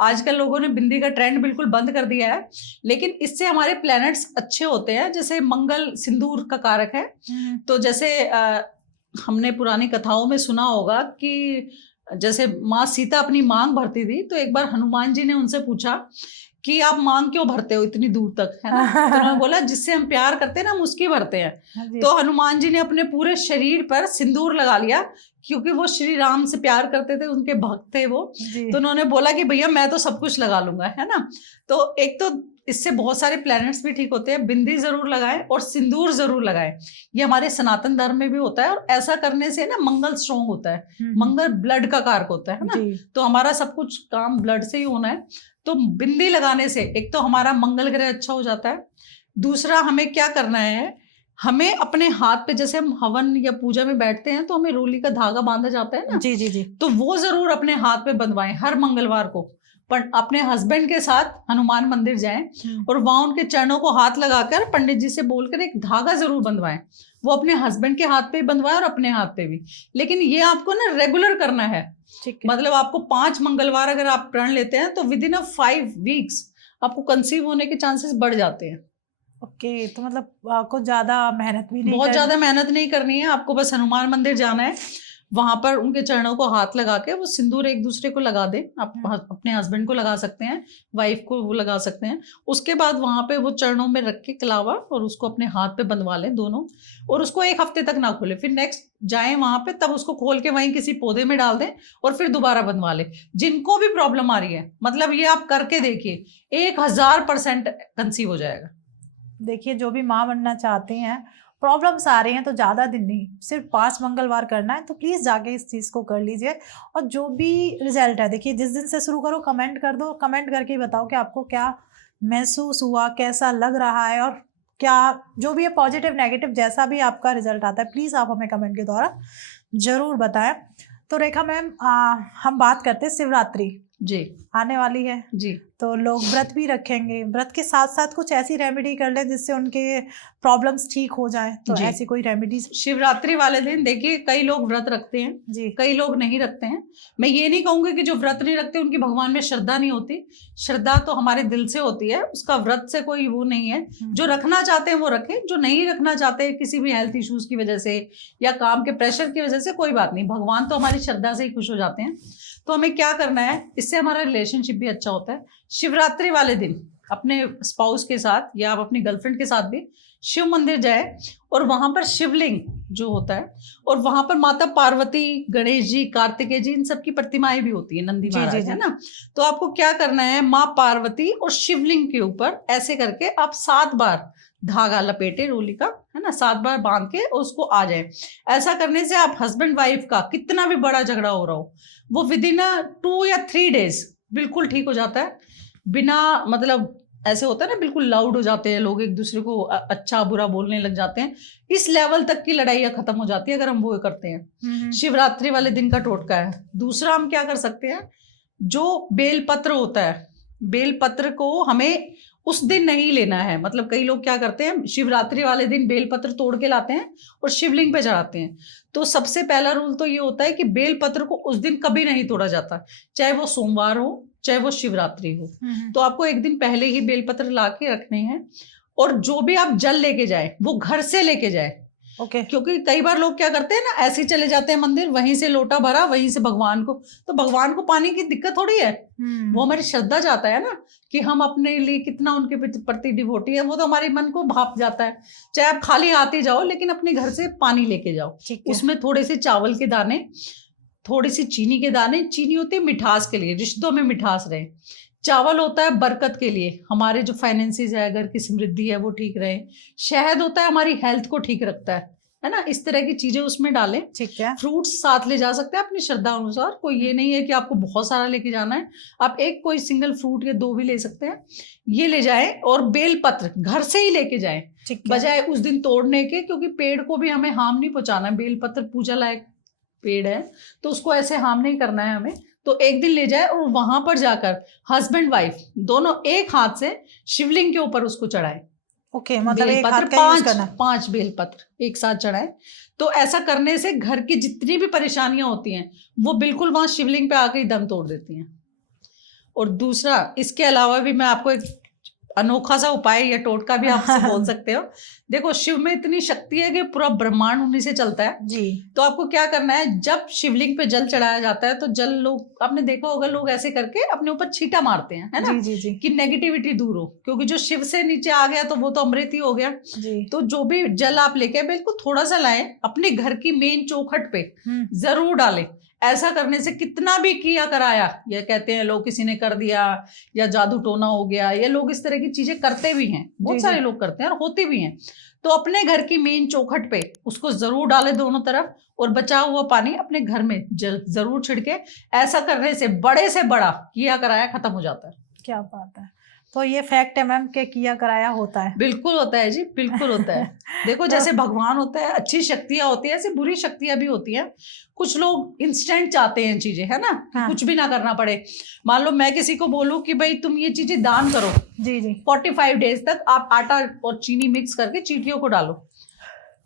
आजकल लोगों ने बिंदी का ट्रेंड बिल्कुल बंद कर दिया है, लेकिन इससे हमारे प्लैनेट्स अच्छे होते हैं। जैसे मंगल सिंदूर का कारक है, तो जैसे हमने पुरानी कथाओं में सुना होगा कि जैसे माँ सीता अपनी मांग भरती थी, तो एक बार हनुमान जी ने उनसे पूछा कि आप मांग क्यों भरते हो इतनी दूर तक, है ना? तो उन्होंने बोला जिससे हम प्यार करते हैं ना हम उसकी भरते हैं। तो हनुमान जी ने अपने पूरे शरीर पर सिंदूर लगा लिया, क्योंकि वो श्री राम से प्यार करते थे, उनके भक्त थे वो। तो उन्होंने बोला कि भैया मैं तो सब कुछ लगा लूंगा, है ना? तो एक तो इससे बहुत सारे प्लैनेट्स भी ठीक होते हैं। बिंदी जरूर लगाएं और सिंदूर जरूर लगाएं, ये हमारे सनातन धर्म में भी होता है। और ऐसा करने से ना मंगल स्ट्रॉन्ग होता है। मंगल ब्लड का कारक होता है ना, तो हमारा सब कुछ काम ब्लड से ही होना है। तो बिंदी लगाने से एक तो हमारा मंगल ग्रह अच्छा हो जाता है। दूसरा हमें क्या करना है, हमें अपने हाथ पे, जैसे हम हवन या पूजा में बैठते हैं तो हमें रोली का धागा बांधा जाता है ना, जी जी जी, तो वो जरूर अपने हाथ पे बंधवाएं हर मंगलवार को। पर अपने हस्बैंड के साथ हनुमान मंदिर जाएं और वहां उनके चरणों को हाथ लगाकर पंडित जी से बोलकर एक धागा जरूर बंधवाएं। वो अपने हस्बैंड के हाथ पे बंधवाएं और अपने हाथ पे भी। लेकिन ये आपको ना रेगुलर करना है, मतलब आपको 5 मंगलवार अगर आप प्रण लेते हैं तो विद इन 5 वीक्स आपको कंसीव होने के चांसेस बढ़ जाते हैं। ओके, तो मतलब कुछ ज्यादा मेहनत भी नहीं बहुत ज्यादा मेहनत नहीं करनी है आपको, बस हनुमान मंदिर जाना है, वहां पर उनके चरणों को हाथ लगा के वो सिंदूर एक दूसरे को लगा दें। आप अपने हस्बैंड को लगा सकते हैं, वाइफ को वो लगा सकते हैं। उसके बाद वहां पे वो चरणों में रख के कलावा और उसको अपने हाथ पे बंधवा लें दोनों, और उसको 1 हफ्ते तक ना खोले। फिर नेक्स्ट जाएं वहां पे, तब उसको खोल के वहीं किसी पौधे में डाल दें और फिर दोबारा बंधवा लें। जिनको भी प्रॉब्लम आ रही है, मतलब ये आप करके देखिए, 1000% कंसीव हो जाएगा। देखिए, जो भी माँ बनना चाहते हैं, प्रॉब्लम्स आ रही हैं, तो ज़्यादा दिन नहीं, सिर्फ 5 मंगलवार करना है, तो प्लीज़ जाके इस चीज़ को कर लीजिए। और जो भी रिजल्ट है, देखिए जिस दिन से शुरू करो कमेंट कर दो, कमेंट करके बताओ कि आपको क्या महसूस हुआ, कैसा लग रहा है, और क्या जो भी है पॉजिटिव नेगेटिव जैसा भी आपका रिजल्ट आता है, प्लीज़ आप हमें कमेंट के द्वारा ज़रूर बताएं। तो रेखा मैम, हम बात करते हैं शिवरात्रि जी आने वाली है जी। तो लोग व्रत भी रखेंगे, व्रत के साथ साथ कुछ ऐसी रेमेडी कर लें जिससे उनके प्रॉब्लम्स ठीक हो जाए, तो जी। ऐसी कोई रेमेडीज? शिवरात्रि वाले दिन देखिए, कई लोग व्रत रखते हैं जी। कई लोग नहीं रखते हैं। मैं ये नहीं कहूंगी कि जो व्रत नहीं रखते उनकी भगवान में श्रद्धा नहीं होती। श्रद्धा तो हमारे दिल से होती है, उसका व्रत से कोई वो नहीं है। जो रखना चाहते हैं वो रखें, जो नहीं रखना चाहते किसी भी हेल्थ इश्यूज की वजह से या काम के प्रेशर की वजह से, कोई बात नहीं, भगवान तो हमारी श्रद्धा से ही खुश हो जाते हैं। तो हमें क्या करना है, इससे हमारा रिलेशनशिप भी अच्छा होता है। शिवरात्रि वाले दिन अपने स्पाउस के साथ या आप अपनी गर्लफ्रेंड के साथ भी शिव मंदिर जाए, और वहां पर शिवलिंग जो होता है, और वहां पर माता पार्वती, गणेश जी, कार्तिकेय जी, इन सब की प्रतिमाएं भी होती है, नंदी महाराज है ना। तो आपको क्या करना है, माँ पार्वती और शिवलिंग के ऊपर ऐसे करके आप 7 बार धागा लपेटे रोली का, है ना, 7 बार बांध के और उसको आ जाए। ऐसा करने से आप हस्बैंड वाइफ का कितना भी बड़ा झगड़ा हो रहा हो, वो विद इन 2 या 3 डेज बिल्कुल ठीक हो जाता है। बिना मतलब ऐसे होता है ना, बिल्कुल लाउड हो जाते हैं लोग, एक दूसरे को अच्छा बुरा बोलने लग जाते हैं, इस लेवल तक की लड़ाइयाँ खत्म हो जाती है अगर हम वो करते हैं। शिवरात्रि वाले दिन का टोटका है। दूसरा हम क्या कर सकते हैं, जो बेलपत्र होता है, बेलपत्र को हमें उस दिन नहीं लेना है। मतलब कई लोग क्या करते हैं, शिवरात्रि वाले दिन बेलपत्र तोड़ के लाते हैं और शिवलिंग पे चढ़ाते हैं। तो सबसे पहला रूल तो ये होता है कि बेलपत्र को उस दिन कभी नहीं तोड़ा जाता, चाहे वो सोमवार हो चाहे वो शिवरात्रि हो। तो आपको एक दिन पहले ही बेलपत्र ला के रखने हैं, और जो भी आप जल लेके जाए वो घर से लेके जाए। ओके। क्योंकि कई बार लोग क्या करते हैं ना, ऐसे ही चले जाते हैं मंदिर, वहीं से लोटा भरा, वहीं से भगवान को, तो भगवान को पानी की दिक्कत थोड़ी है। वो हमारी श्रद्धा जाता है ना, कि हम अपने लिए कितना उनके प्रति डिवोटी है, वो तो हमारे मन को भाप जाता है। चाहे आप खाली हाथ ही जाओ, लेकिन अपने घर से पानी लेके जाओ, उसमें थोड़े से चावल के दाने, थोड़ी सी चीनी के दाने। चीनी होती है मिठास के लिए, रिश्तों में मिठास रहे। चावल होता है बरकत के लिए, हमारे जो फाइनेंसेस है, घर की समृद्धि है वो ठीक रहे। शहद होता है हमारी हेल्थ को ठीक रखता है ना। इस तरह की चीजें उसमें डालें। ठीक है। फ्रूट्स साथ ले जा सकते हैं अपनी श्रद्धा अनुसार, कोई ये नहीं है कि आपको बहुत सारा लेके जाना है, आप एक कोई सिंगल फ्रूट या 2 भी ले सकते हैं, ये ले जाएं। और बेलपत्र घर से ही लेके जाएं, बजाय उस दिन तोड़ने के, क्योंकि पेड़ को भी हमें हार्म नहीं पहुंचाना। बेलपत्र पूजा लायक पेड़ है, तो उसको ऐसे हार्म नहीं करना है हमें। तो एक दिन ले जाए और वहां पर जाकर हस्बैंड वाइफ दोनों एक हाथ से शिवलिंग के ऊपर उसको चढ़ाए। ओके, मतलब एक हाथ का यूज करना, 5 बेलपत्र एक साथ चढ़ाए। तो ऐसा करने से घर की जितनी भी परेशानियां होती हैं वो बिल्कुल वहां शिवलिंग पे आके ही दम तोड़ देती हैं। और दूसरा, इसके अलावा भी मैं आपको एक अनोखा सा उपाय या टोटका भी आपसे बोल सकते हो। देखो, शिव में इतनी शक्ति है कि पूरा ब्रह्मांड उन्हीं से चलता है जी। तो आपको क्या करना है, जब शिवलिंग पे जल चढ़ाया जाता है तो जल, लोग आपने देखा होगा, लोग ऐसे करके अपने ऊपर छींटा मारते हैं, है ना। जी जी जी। कि नेगेटिविटी दूर हो, क्योंकि जो शिव से नीचे आ गया तो वो तो अमृत ही हो गया जी। तो जो भी जल आप लेके बिल्कुल थोड़ा सा लाएं, अपने घर की मेन चौखट पे जरूर डालें। ऐसा करने से कितना भी किया कराया, ये कहते हैं लोग किसी ने कर दिया या जादू टोना हो गया, ये लोग इस तरह की चीजें करते भी हैं, बहुत सारे लोग करते हैं और होती भी हैं। तो अपने घर की मेन चौखट पे उसको जरूर डालें दोनों तरफ, और बचा हुआ पानी अपने घर में जरूर छिड़के। ऐसा करने से बड़े से बड़ा किया कराया खत्म हो जाता है। क्या बात है। तो ये फैक्ट है मैम के किया कराया होता है। बिल्कुल होता है जी, बिल्कुल होता है। देखो, जैसे भगवान होता है, अच्छी शक्तियां होती है, ऐसे बुरी शक्तियां भी होती हैं। कुछ लोग इंस्टेंट चाहते हैं चीजें, है ना। हाँ। कुछ भी ना करना पड़े। मान लो मैं किसी को बोलूं कि भाई तुम ये चीजें दान करो, जी जी, 45 डेज तक आप आटा और चीनी मिक्स करके चींटियों को डालो,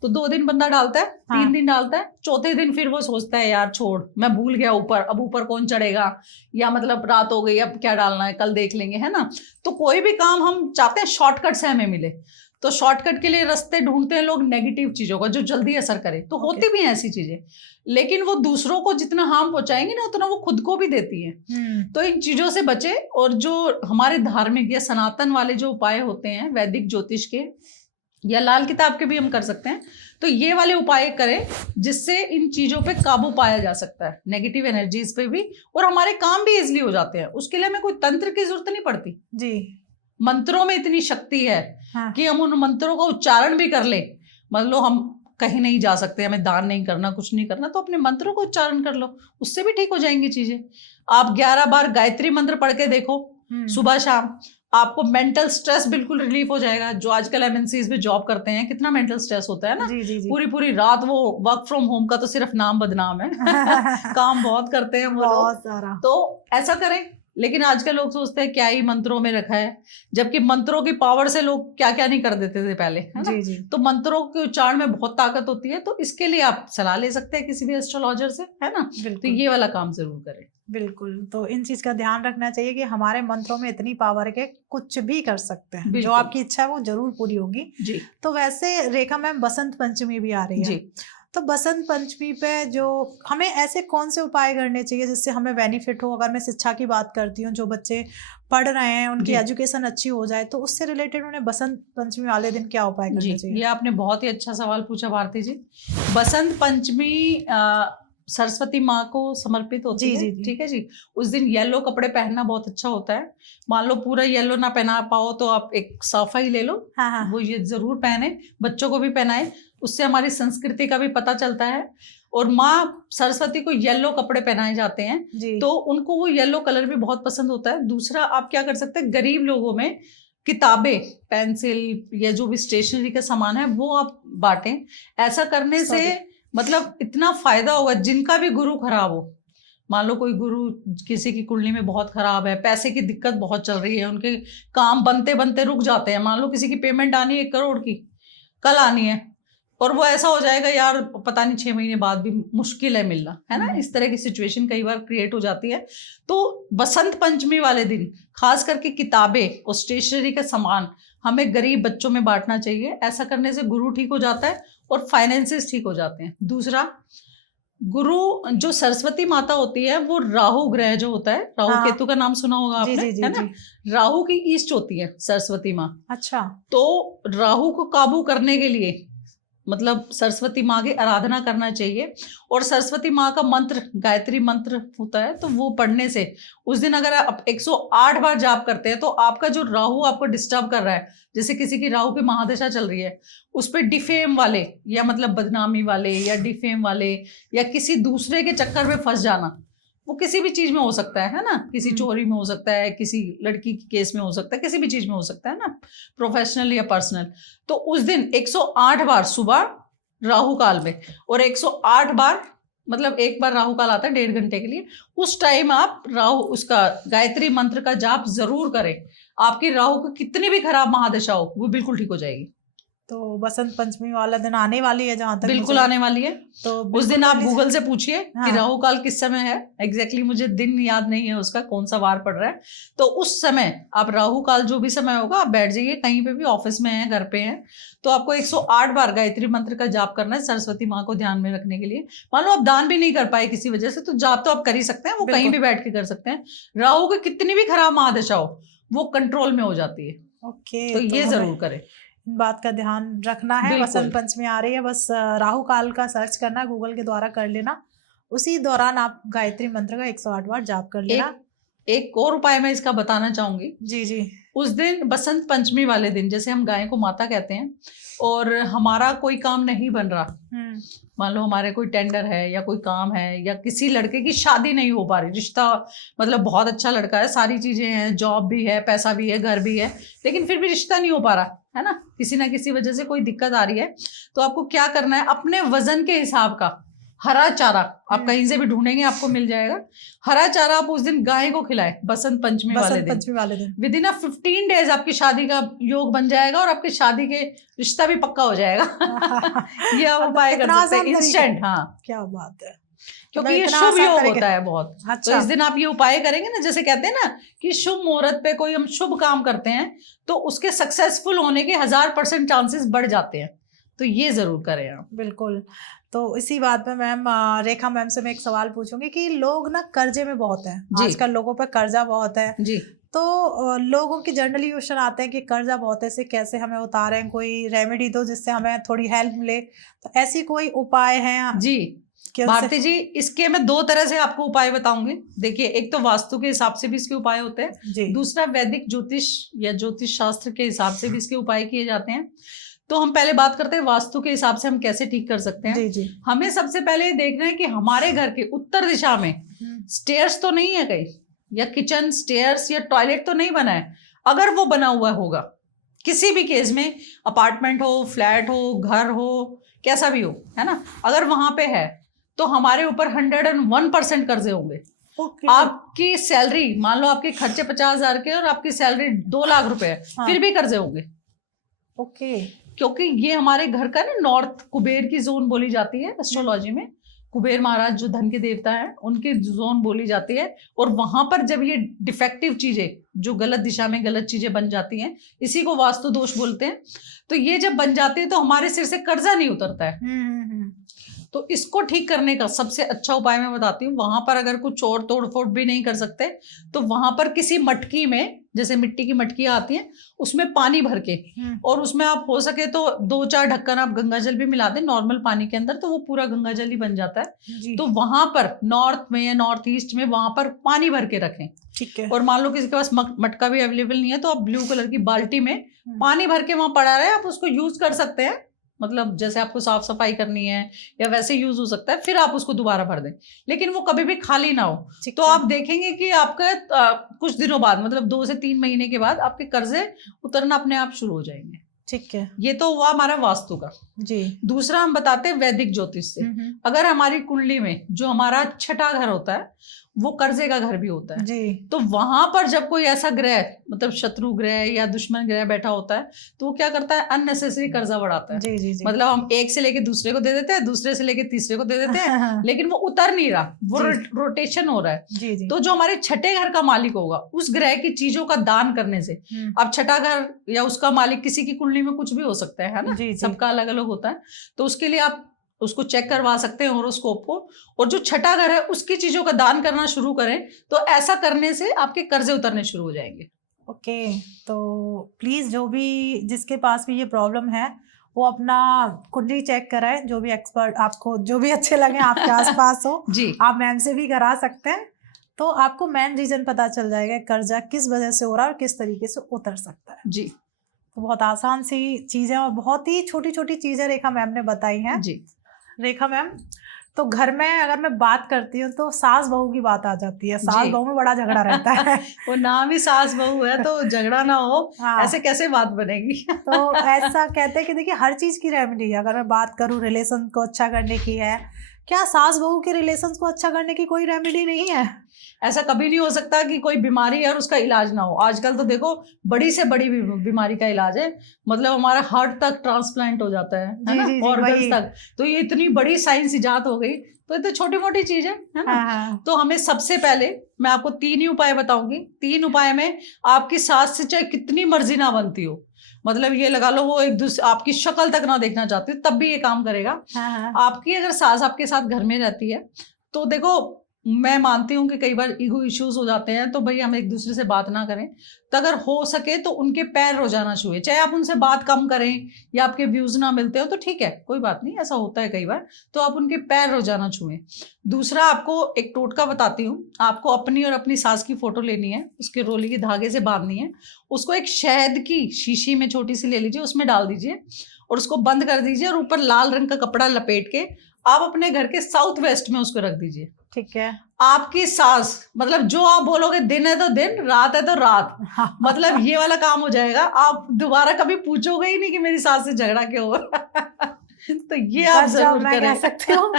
तो 2 दिन बंदा डालता है, 3 दिन डालता है, चौथे दिन फिर वो सोचता है यार छोड़, मैं भूल गया, ऊपर अब ऊपर कौन चढ़ेगा, या मतलब रात हो गई, अब क्या डालना है, कल देख लेंगे, है ना। तो कोई भी काम हम चाहते हैं शॉर्टकट से हमें मिले, तो शॉर्टकट के लिए रास्ते ढूंढते हैं लोग नेगेटिव चीजों का जो जल्दी असर करे, तो होती भी हैं ऐसी चीजें, लेकिन वो दूसरों को जितना हार्म पहुंचाएंगे ना उतना वो खुद को भी देती है। तो इन चीजों से बचे। और जो हमारे धार्मिक या सनातन वाले जो उपाय होते हैं वैदिक ज्योतिष के या लाल किताब के भी हम कर सकते हैं, तो ये वाले उपाय करें जिससे इन चीजों पे काबू पाया जा सकता है, नेगेटिव एनर्जीज पे भी, और हमारे काम भी इजिली हो जाते हैं। उसके लिए हमें कोई तंत्र की जरूरत नहीं पड़ती जी। मंत्रों में इतनी शक्ति है हाँ। कि हम उन मंत्रों का उच्चारण भी कर ले। मतलब हम कहीं नहीं जा सकते, हमें दान नहीं करना, कुछ नहीं करना, तो अपने मंत्रों का उच्चारण कर लो, उससे भी ठीक हो जाएंगी चीजें। आप 11 बार गायत्री मंत्र पढ़ के देखो सुबह शाम, आपको मेंटल स्ट्रेस बिल्कुल रिलीफ हो जाएगा। जो आजकल एमएनसीज में जॉब करते हैं कितना मेंटल स्ट्रेस होता है ना। जी। पूरी रात वो वर्क फ्रॉम होम का तो सिर्फ नाम बदनाम है काम बहुत करते हैं वो बहुत लोग, सारा। तो ऐसा करें। लेकिन आजकल लोग सोचते हैं क्या ही मंत्रों में रखा है, जबकि मंत्रों की पावर से लोग क्या क्या नहीं कर देते थे पहले, है ना। जी। तो मंत्रों के उच्चारण में बहुत ताकत होती है, तो इसके लिए आप सलाह ले सकते हैं किसी भी एस्ट्रोलॉजर से, है ना। तो ये वाला काम जरूर करें। बिल्कुल, तो इन चीज का ध्यान रखना चाहिए कि हमारे मंत्रों में इतनी पावर है कि कुछ भी कर सकते हैं, जो आपकी इच्छा है वो जरूर पूरी होगी जी। तो वैसे रेखा मैम, बसंत पंचमी भी आ रही है जी, तो बसंत पंचमी पे जो हमें ऐसे कौन से उपाय करने चाहिए जिससे हमें बेनिफिट हो? अगर मैं शिक्षा की बात करती हूँ, जो बच्चे पढ़ रहे हैं उनकी एजुकेशन अच्छी हो जाए, तो उससे रिलेटेड उन्हें बसंत पंचमी वाले दिन क्या उपाय करने चाहिए? ये आपने बहुत ही अच्छा सवाल पूछा भारती जी। बसंत पंचमी सरस्वती माँ को समर्पित होती है, ठीक है जी। उस दिन येलो कपड़े पहनना बहुत अच्छा होता है। मान लो पूरा येलो ना पहना पाओ तो आप एक साफा ही ले लो, वो ये जरूर पहने, बच्चों को भी पहनाए, उससे हमारी संस्कृति का भी पता चलता है। और माँ सरस्वती को येलो कपड़े पहनाए जाते हैं, तो उनको वो येलो कलर भी बहुत पसंद होता है। दूसरा, आप क्या कर सकते हैं, गरीब लोगों में किताबें, पेंसिल या जो भी स्टेशनरी का सामान है वो आप बांटें। ऐसा करने से मतलब इतना फायदा होगा। जिनका भी गुरु खराब हो, मान लो कोई गुरु किसी की कुंडली में बहुत खराब है, पैसे की दिक्कत बहुत चल रही है, उनके काम बनते बनते रुक जाते हैं, मान लो किसी की पेमेंट आनी है 1 करोड़ की, कल आनी है, और वो ऐसा हो जाएगा यार पता नहीं 6 महीने बाद भी मुश्किल है मिलना, है ना। इस तरह की सिचुएशन कई बार क्रिएट हो जाती है। तो बसंत पंचमी वाले दिन खास करके किताबें और स्टेशनरी का सामान हमें गरीब बच्चों में बांटना चाहिए। ऐसा करने से गुरु ठीक हो जाता है और फाइनेंसेस ठीक हो जाते हैं। दूसरा, गुरु जो सरस्वती माता होती है वो राहु ग्रह जो होता है, राहु केतु का नाम सुना होगा आपने, है ना। राहु की ईस्ट होती है सरस्वती माँ। अच्छा। तो राहु को काबू करने के लिए मतलब सरस्वती माँ की आराधना करना चाहिए। और सरस्वती माँ का मंत्र गायत्री मंत्र होता है, तो वो पढ़ने से उस दिन अगर आप 108 बार जाप करते हैं तो आपका जो राहु आपको डिस्टर्ब कर रहा है, जैसे किसी की राहु की महादशा चल रही है, उस पर डिफेम वाले या मतलब बदनामी वाले या डिफेम वाले या किसी दूसरे के चक्कर में फंस जाना, वो किसी भी चीज में हो सकता है ना। किसी चोरी में हो सकता है, किसी लड़की के केस में हो सकता है, किसी भी चीज में हो सकता है ना, प्रोफेशनल या पर्सनल। तो उस दिन 108 बार सुबह राहु काल में, और 108 बार मतलब एक बार राहु काल आता है 1.5 घंटे के लिए, उस टाइम आप राहु उसका गायत्री मंत्र का जाप जरूर करें। आपकी राहु को कितनी भी खराब महादशा हो वो बिल्कुल ठीक हो जाएगी। तो बसंत पंचमी वाला दिन आने वाली है, जहां तक बिल्कुल आने वाली है। तो उस दिन आप गूगल से पूछिए कि राहु काल किस समय है। एग्जैक्टली मुझे दिन याद नहीं है उसका, कौन सा वार पड़ रहा है। तो उस समय आप राहु काल जो भी समय होगा आप बैठ जाइए, कहीं पे भी, ऑफिस में है, घर पे हैं, तो आपको 108 बार गायत्री मंत्र का जाप करना है सरस्वती माँ को ध्यान में रखने के लिए। मान लो आप दान भी नहीं कर पाए किसी वजह से, तो जाप तो आप कर ही सकते हैं, वो कहीं भी बैठ के कर सकते हैं। राहु की कितनी भी खराब महादशा हो वो कंट्रोल में हो जाती है। ओके, तो ये जरूर करें, बात का ध्यान रखना है। बसंत पंचमी आ रही है, बस राहु काल का सर्च करना, गूगल के द्वारा कर लेना, उसी दौरान आप गायत्री मंत्र का 108 बार जाप कर लेना। एक और उपाय मैं इसका बताना चाहूंगी। जी। उस दिन बसंत पंचमी वाले दिन, जैसे हम गाय को माता कहते हैं और हमारा कोई काम नहीं बन रहा, मान लो हमारे कोई टेंडर है या कोई काम है या किसी लड़के की शादी नहीं हो पा रही, रिश्ता मतलब बहुत अच्छा लड़का है, सारी चीजें हैं, जॉब भी है, पैसा भी है, घर भी है, लेकिन फिर भी रिश्ता नहीं हो पा रहा है ना, किसी ना किसी वजह से कोई दिक्कत आ रही है, तो आपको क्या करना है, अपने वजन के हिसाब का हरा चारा आप कहीं से भी ढूंढेंगे आपको मिल जाएगा। हरा चारा आप उस दिन गाय को खिलाए बसंत पंचमी वाले दिन। विद इन 15 डेज आपकी शादी का योग बन जाएगा और आपकी शादी के रिश्ता भी पक्का हो जाएगा। ये आप उपाय कर सकते हैं इंस्टेंट। हाँ, क्या बात है। क्योंकि ये इतना शुभ आसान योग तरीके- होता है बहुत। अच्छा। तो इस दिन आप ये उपाय करेंगे ना, जैसे कहते हैं ना कि शुभ मुहूर्त पे कोई हम शुभ काम करते हैं तो उसके सक्सेसफुल होने के 1000% चांसेस बढ़ जाते हैं। तो ये जरूर करें आप। बिल्कुल। तो इसी बात में मैम, रेखा मैम से मैं एक सवाल पूछूंगी कि लोग ना कर्जे में बहुत हैं जी। आजकल, लोगों पर कर्जा बहुत है। जी। तो लोगों की जनरली क्वेश्चन आते हैं कि कर्जा बहुत है, इसे कैसे हमें उतारें, कोई रेमेडी दो जिससे हमें थोड़ी हेल्प मिले। तो ऐसी कोई उपाय है जी कि भारती जी, इसके मैं 2 तरह से आपको उपाय बताऊंगी। देखिए, एक तो वास्तु के हिसाब से भी इसके उपाय होते हैं, जी दूसरा वैदिक ज्योतिष या ज्योतिष शास्त्र के हिसाब से भी इसके उपाय किए जाते हैं। तो हम पहले बात करते हैं वास्तु के हिसाब से हम कैसे ठीक कर सकते हैं। जी जी। हमें सबसे पहले देखना है कि हमारे घर के उत्तर दिशा में स्टेयर्स तो नहीं है कहीं, या किचन स्टेयर्स या टॉयलेट तो नहीं बना है। अगर वो बना हुआ होगा, किसी भी केस में, अपार्टमेंट हो, फ्लैट हो, घर हो, कैसा भी हो, है ना, अगर वहां पे है तो हमारे ऊपर 101% कर्जे होंगे। ओके। आपकी सैलरी, मान लो आपके खर्चे 50,000 के और आपकी सैलरी 2 लाख रुपए है, हाँ। फिर भी कर्जे होंगे। ओके। क्योंकि ये हमारे घर का ना नॉर्थ कुबेर की जोन बोली जाती है एस्ट्रोलॉजी में। कुबेर महाराज जो धन के देवता हैं, उनकी जोन बोली जाती है। और वहां पर जब ये डिफेक्टिव चीजें, जो गलत दिशा में गलत चीजें बन जाती हैं, इसी को वास्तु दोष बोलते हैं। तो ये जब बन जाती है तो हमारे सिर से कर्जा नहीं उतरता है। तो इसको ठीक करने का सबसे अच्छा उपाय मैं बताती हूँ। वहां पर अगर कुछ और तोड़ फोड़ भी नहीं कर सकते तो वहां पर किसी मटकी में, जैसे मिट्टी की मटकियां आती हैं, उसमें पानी भर के, और उसमें आप हो सके तो 2-4 ढक्कन आप गंगा जल भी मिला दें नॉर्मल पानी के अंदर, तो वो पूरा गंगा जल ही बन जाता है। जी। तो वहां पर नॉर्थ में या नॉर्थ ईस्ट में वहां पर पानी भर के रखें। ठीक है। और मान लो किसी के पास मटका भी अवेलेबल नहीं है तो आप ब्लू कलर की बाल्टी में पानी भर के वहां पड़ा रहे, आप उसको यूज कर सकते हैं। मतलब जैसे आपको साफ सफाई करनी है या वैसे यूज हो सकता है, फिर आप उसको दोबारा भर दें, लेकिन वो कभी भी खाली ना हो। तो आप देखेंगे कि आपका कुछ दिनों बाद, मतलब 2 से 3 महीने के बाद, आपके कर्जे उतरना अपने आप शुरू हो जाएंगे। ठीक है। ये तो हुआ हमारा वास्तु का। जी। दूसरा हम बताते हैं वैदिक ज्योतिष से। अगर हमारी कुंडली में जो हमारा छठा घर होता है वो कर्जे का घर भी होता है, जी। तो वहां पर जब कोई ऐसा ग्रह, मतलब शत्रु ग्रह या दुश्मन ग्रह बैठा होता है, तो वो क्या करता है, अननेसेसरी कर्जा बढ़ाता है। जी जी जी। मतलब हम एक से लेके दूसरे को दे देते हैं, दूसरे से लेके तीसरे को दे देते हैं, लेकिन वो उतर नहीं रहा, वो रोटेशन हो रहा है। जी जी। तो जो हमारे छठे घर का मालिक होगा, उस ग्रह की चीजों का दान करने से, अब छठा घर या उसका मालिक किसी की कुंडली में कुछ भी हो सकता है ना, सबका अलग अलग होता है, तो उसके लिए आप उसको चेक करवा सकते हैं होरोस्कोप को, और जो छठा घर है उसकी चीजों का दान करना शुरू करें, तो ऐसा करने से आपके कर्जे उतरने शुरू हो जाएंगे। ओके। तो प्लीज जो भी, जिसके पास भी ये प्रॉब्लम है, वो अपना कुंडली चेक कराएं। जो भी एक्सपर्ट आपको, जो भी अच्छे लगे आपके आसपास हो जी, आप मैम से भी करा सकते हैं। तो आपको मेन रीजन पता चल जाएगा कर्जा किस वजह से हो रहा है और किस तरीके से उतर सकता है। जी। तो बहुत आसान सी चीजें और बहुत ही छोटी छोटी चीजें रेखा मैम ने बताई हैं। जी। रेखा मैम, तो घर में अगर मैं बात करती हूँ तो सास बहू की बात आ जाती है। सास बहू में बड़ा झगड़ा रहता है। वो नाम ही सास बहू है, तो झगड़ा ना हो, ऐसे कैसे बात बनेगी। तो ऐसा कहते हैं कि देखिए हर चीज की रेमेडी है। अगर मैं बात करूँ रिलेशन को अच्छा करने की है, क्या सास बहू के रिलेशन को अच्छा करने की कोई रेमेडी नहीं है? ऐसा कभी नहीं हो सकता कि कोई बीमारी है और उसका इलाज ना हो। आजकल तो देखो बड़ी से बड़ी बीमारी का इलाज है, मतलब हमारा हार्ट तक ट्रांसप्लांट हो जाता है ना, ऑर्गन्स तक। तो ये इतनी बड़ी साइंस इजाद हो गई, तो ये तो छोटी मोटी चीज है ना। हाँ। तो हमें सबसे पहले मैं आपको 3 ही उपाय बताऊंगी। 3 उपाय में आपकी सास से चाहे कितनी मर्जी ना बनती हो, मतलब ये लगा लो वो एक दूसरे आपकी शक्ल तक ना देखना चाहती हो, तब भी ये काम करेगा। आपकी अगर सास आपके साथ घर में रहती है तो देखो, मैं मानती हूँ कि कई बार ईगो इश्यूज हो जाते हैं, तो भाई हम एक दूसरे से बात ना करें। तो अगर हो सके तो उनके पैर रोजाना छुए, चाहे आप उनसे बात कम करें या आपके व्यूज ना मिलते हो तो ठीक है, कोई बात नहीं, ऐसा होता है कई बार, तो आप उनके पैर रोजाना छुएं। दूसरा, आपको एक टोटका बताती हूँ। आपको अपनी और अपनी सास की फोटो लेनी है, उसके रोली के धागे से बांधनी है, उसको एक शहद की शीशी में छोटी सी ले लीजिए, उसमें डाल दीजिए और उसको बंद कर दीजिए, और ऊपर लाल रंग का कपड़ा लपेट के आप अपने घर के साउथ वेस्ट में उसको रख दीजिए। ठीक है। आपकी सास, मतलब जो आप बोलोगे दिन है तो दिन, रात है तो रात, मतलब ये वाला काम हो जाएगा। आप दोबारा कभी पूछोगे ही नहीं कि मेरी सास से झगड़ा क्यों हो रहा। तो ये आप जरूर मैं कह करें। सकती हूँ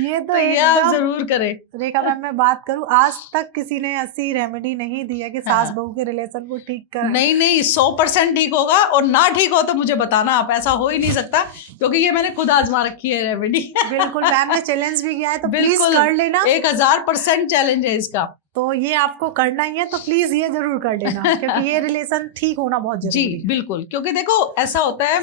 ये तो ये आप एकदम। जरूर करें। रेखा मैम, मैं बात करूं, आज तक किसी ने ऐसी रेमेडी नहीं दी है कि सास हाँ। बहू के रिलेशन को ठीक कर। नहीं 100% ठीक होगा, और ना ठीक हो तो मुझे बताना आप, ऐसा हो ही नहीं सकता, क्योंकि ये मैंने खुद आजमा रखी है रेमेडी। बिल्कुल मैम ने चैलेंज भी किया है, तो प्लीज बिल्कुल कर लेना। 1000% चैलेंज है इसका। तो ये आपको करना ही है, तो प्लीज ये जरूर कर लेना क्योंकि ये रिलेशन ठीक होना बहुत जी जरूरी है। बिल्कुल, क्योंकि देखो ऐसा होता है,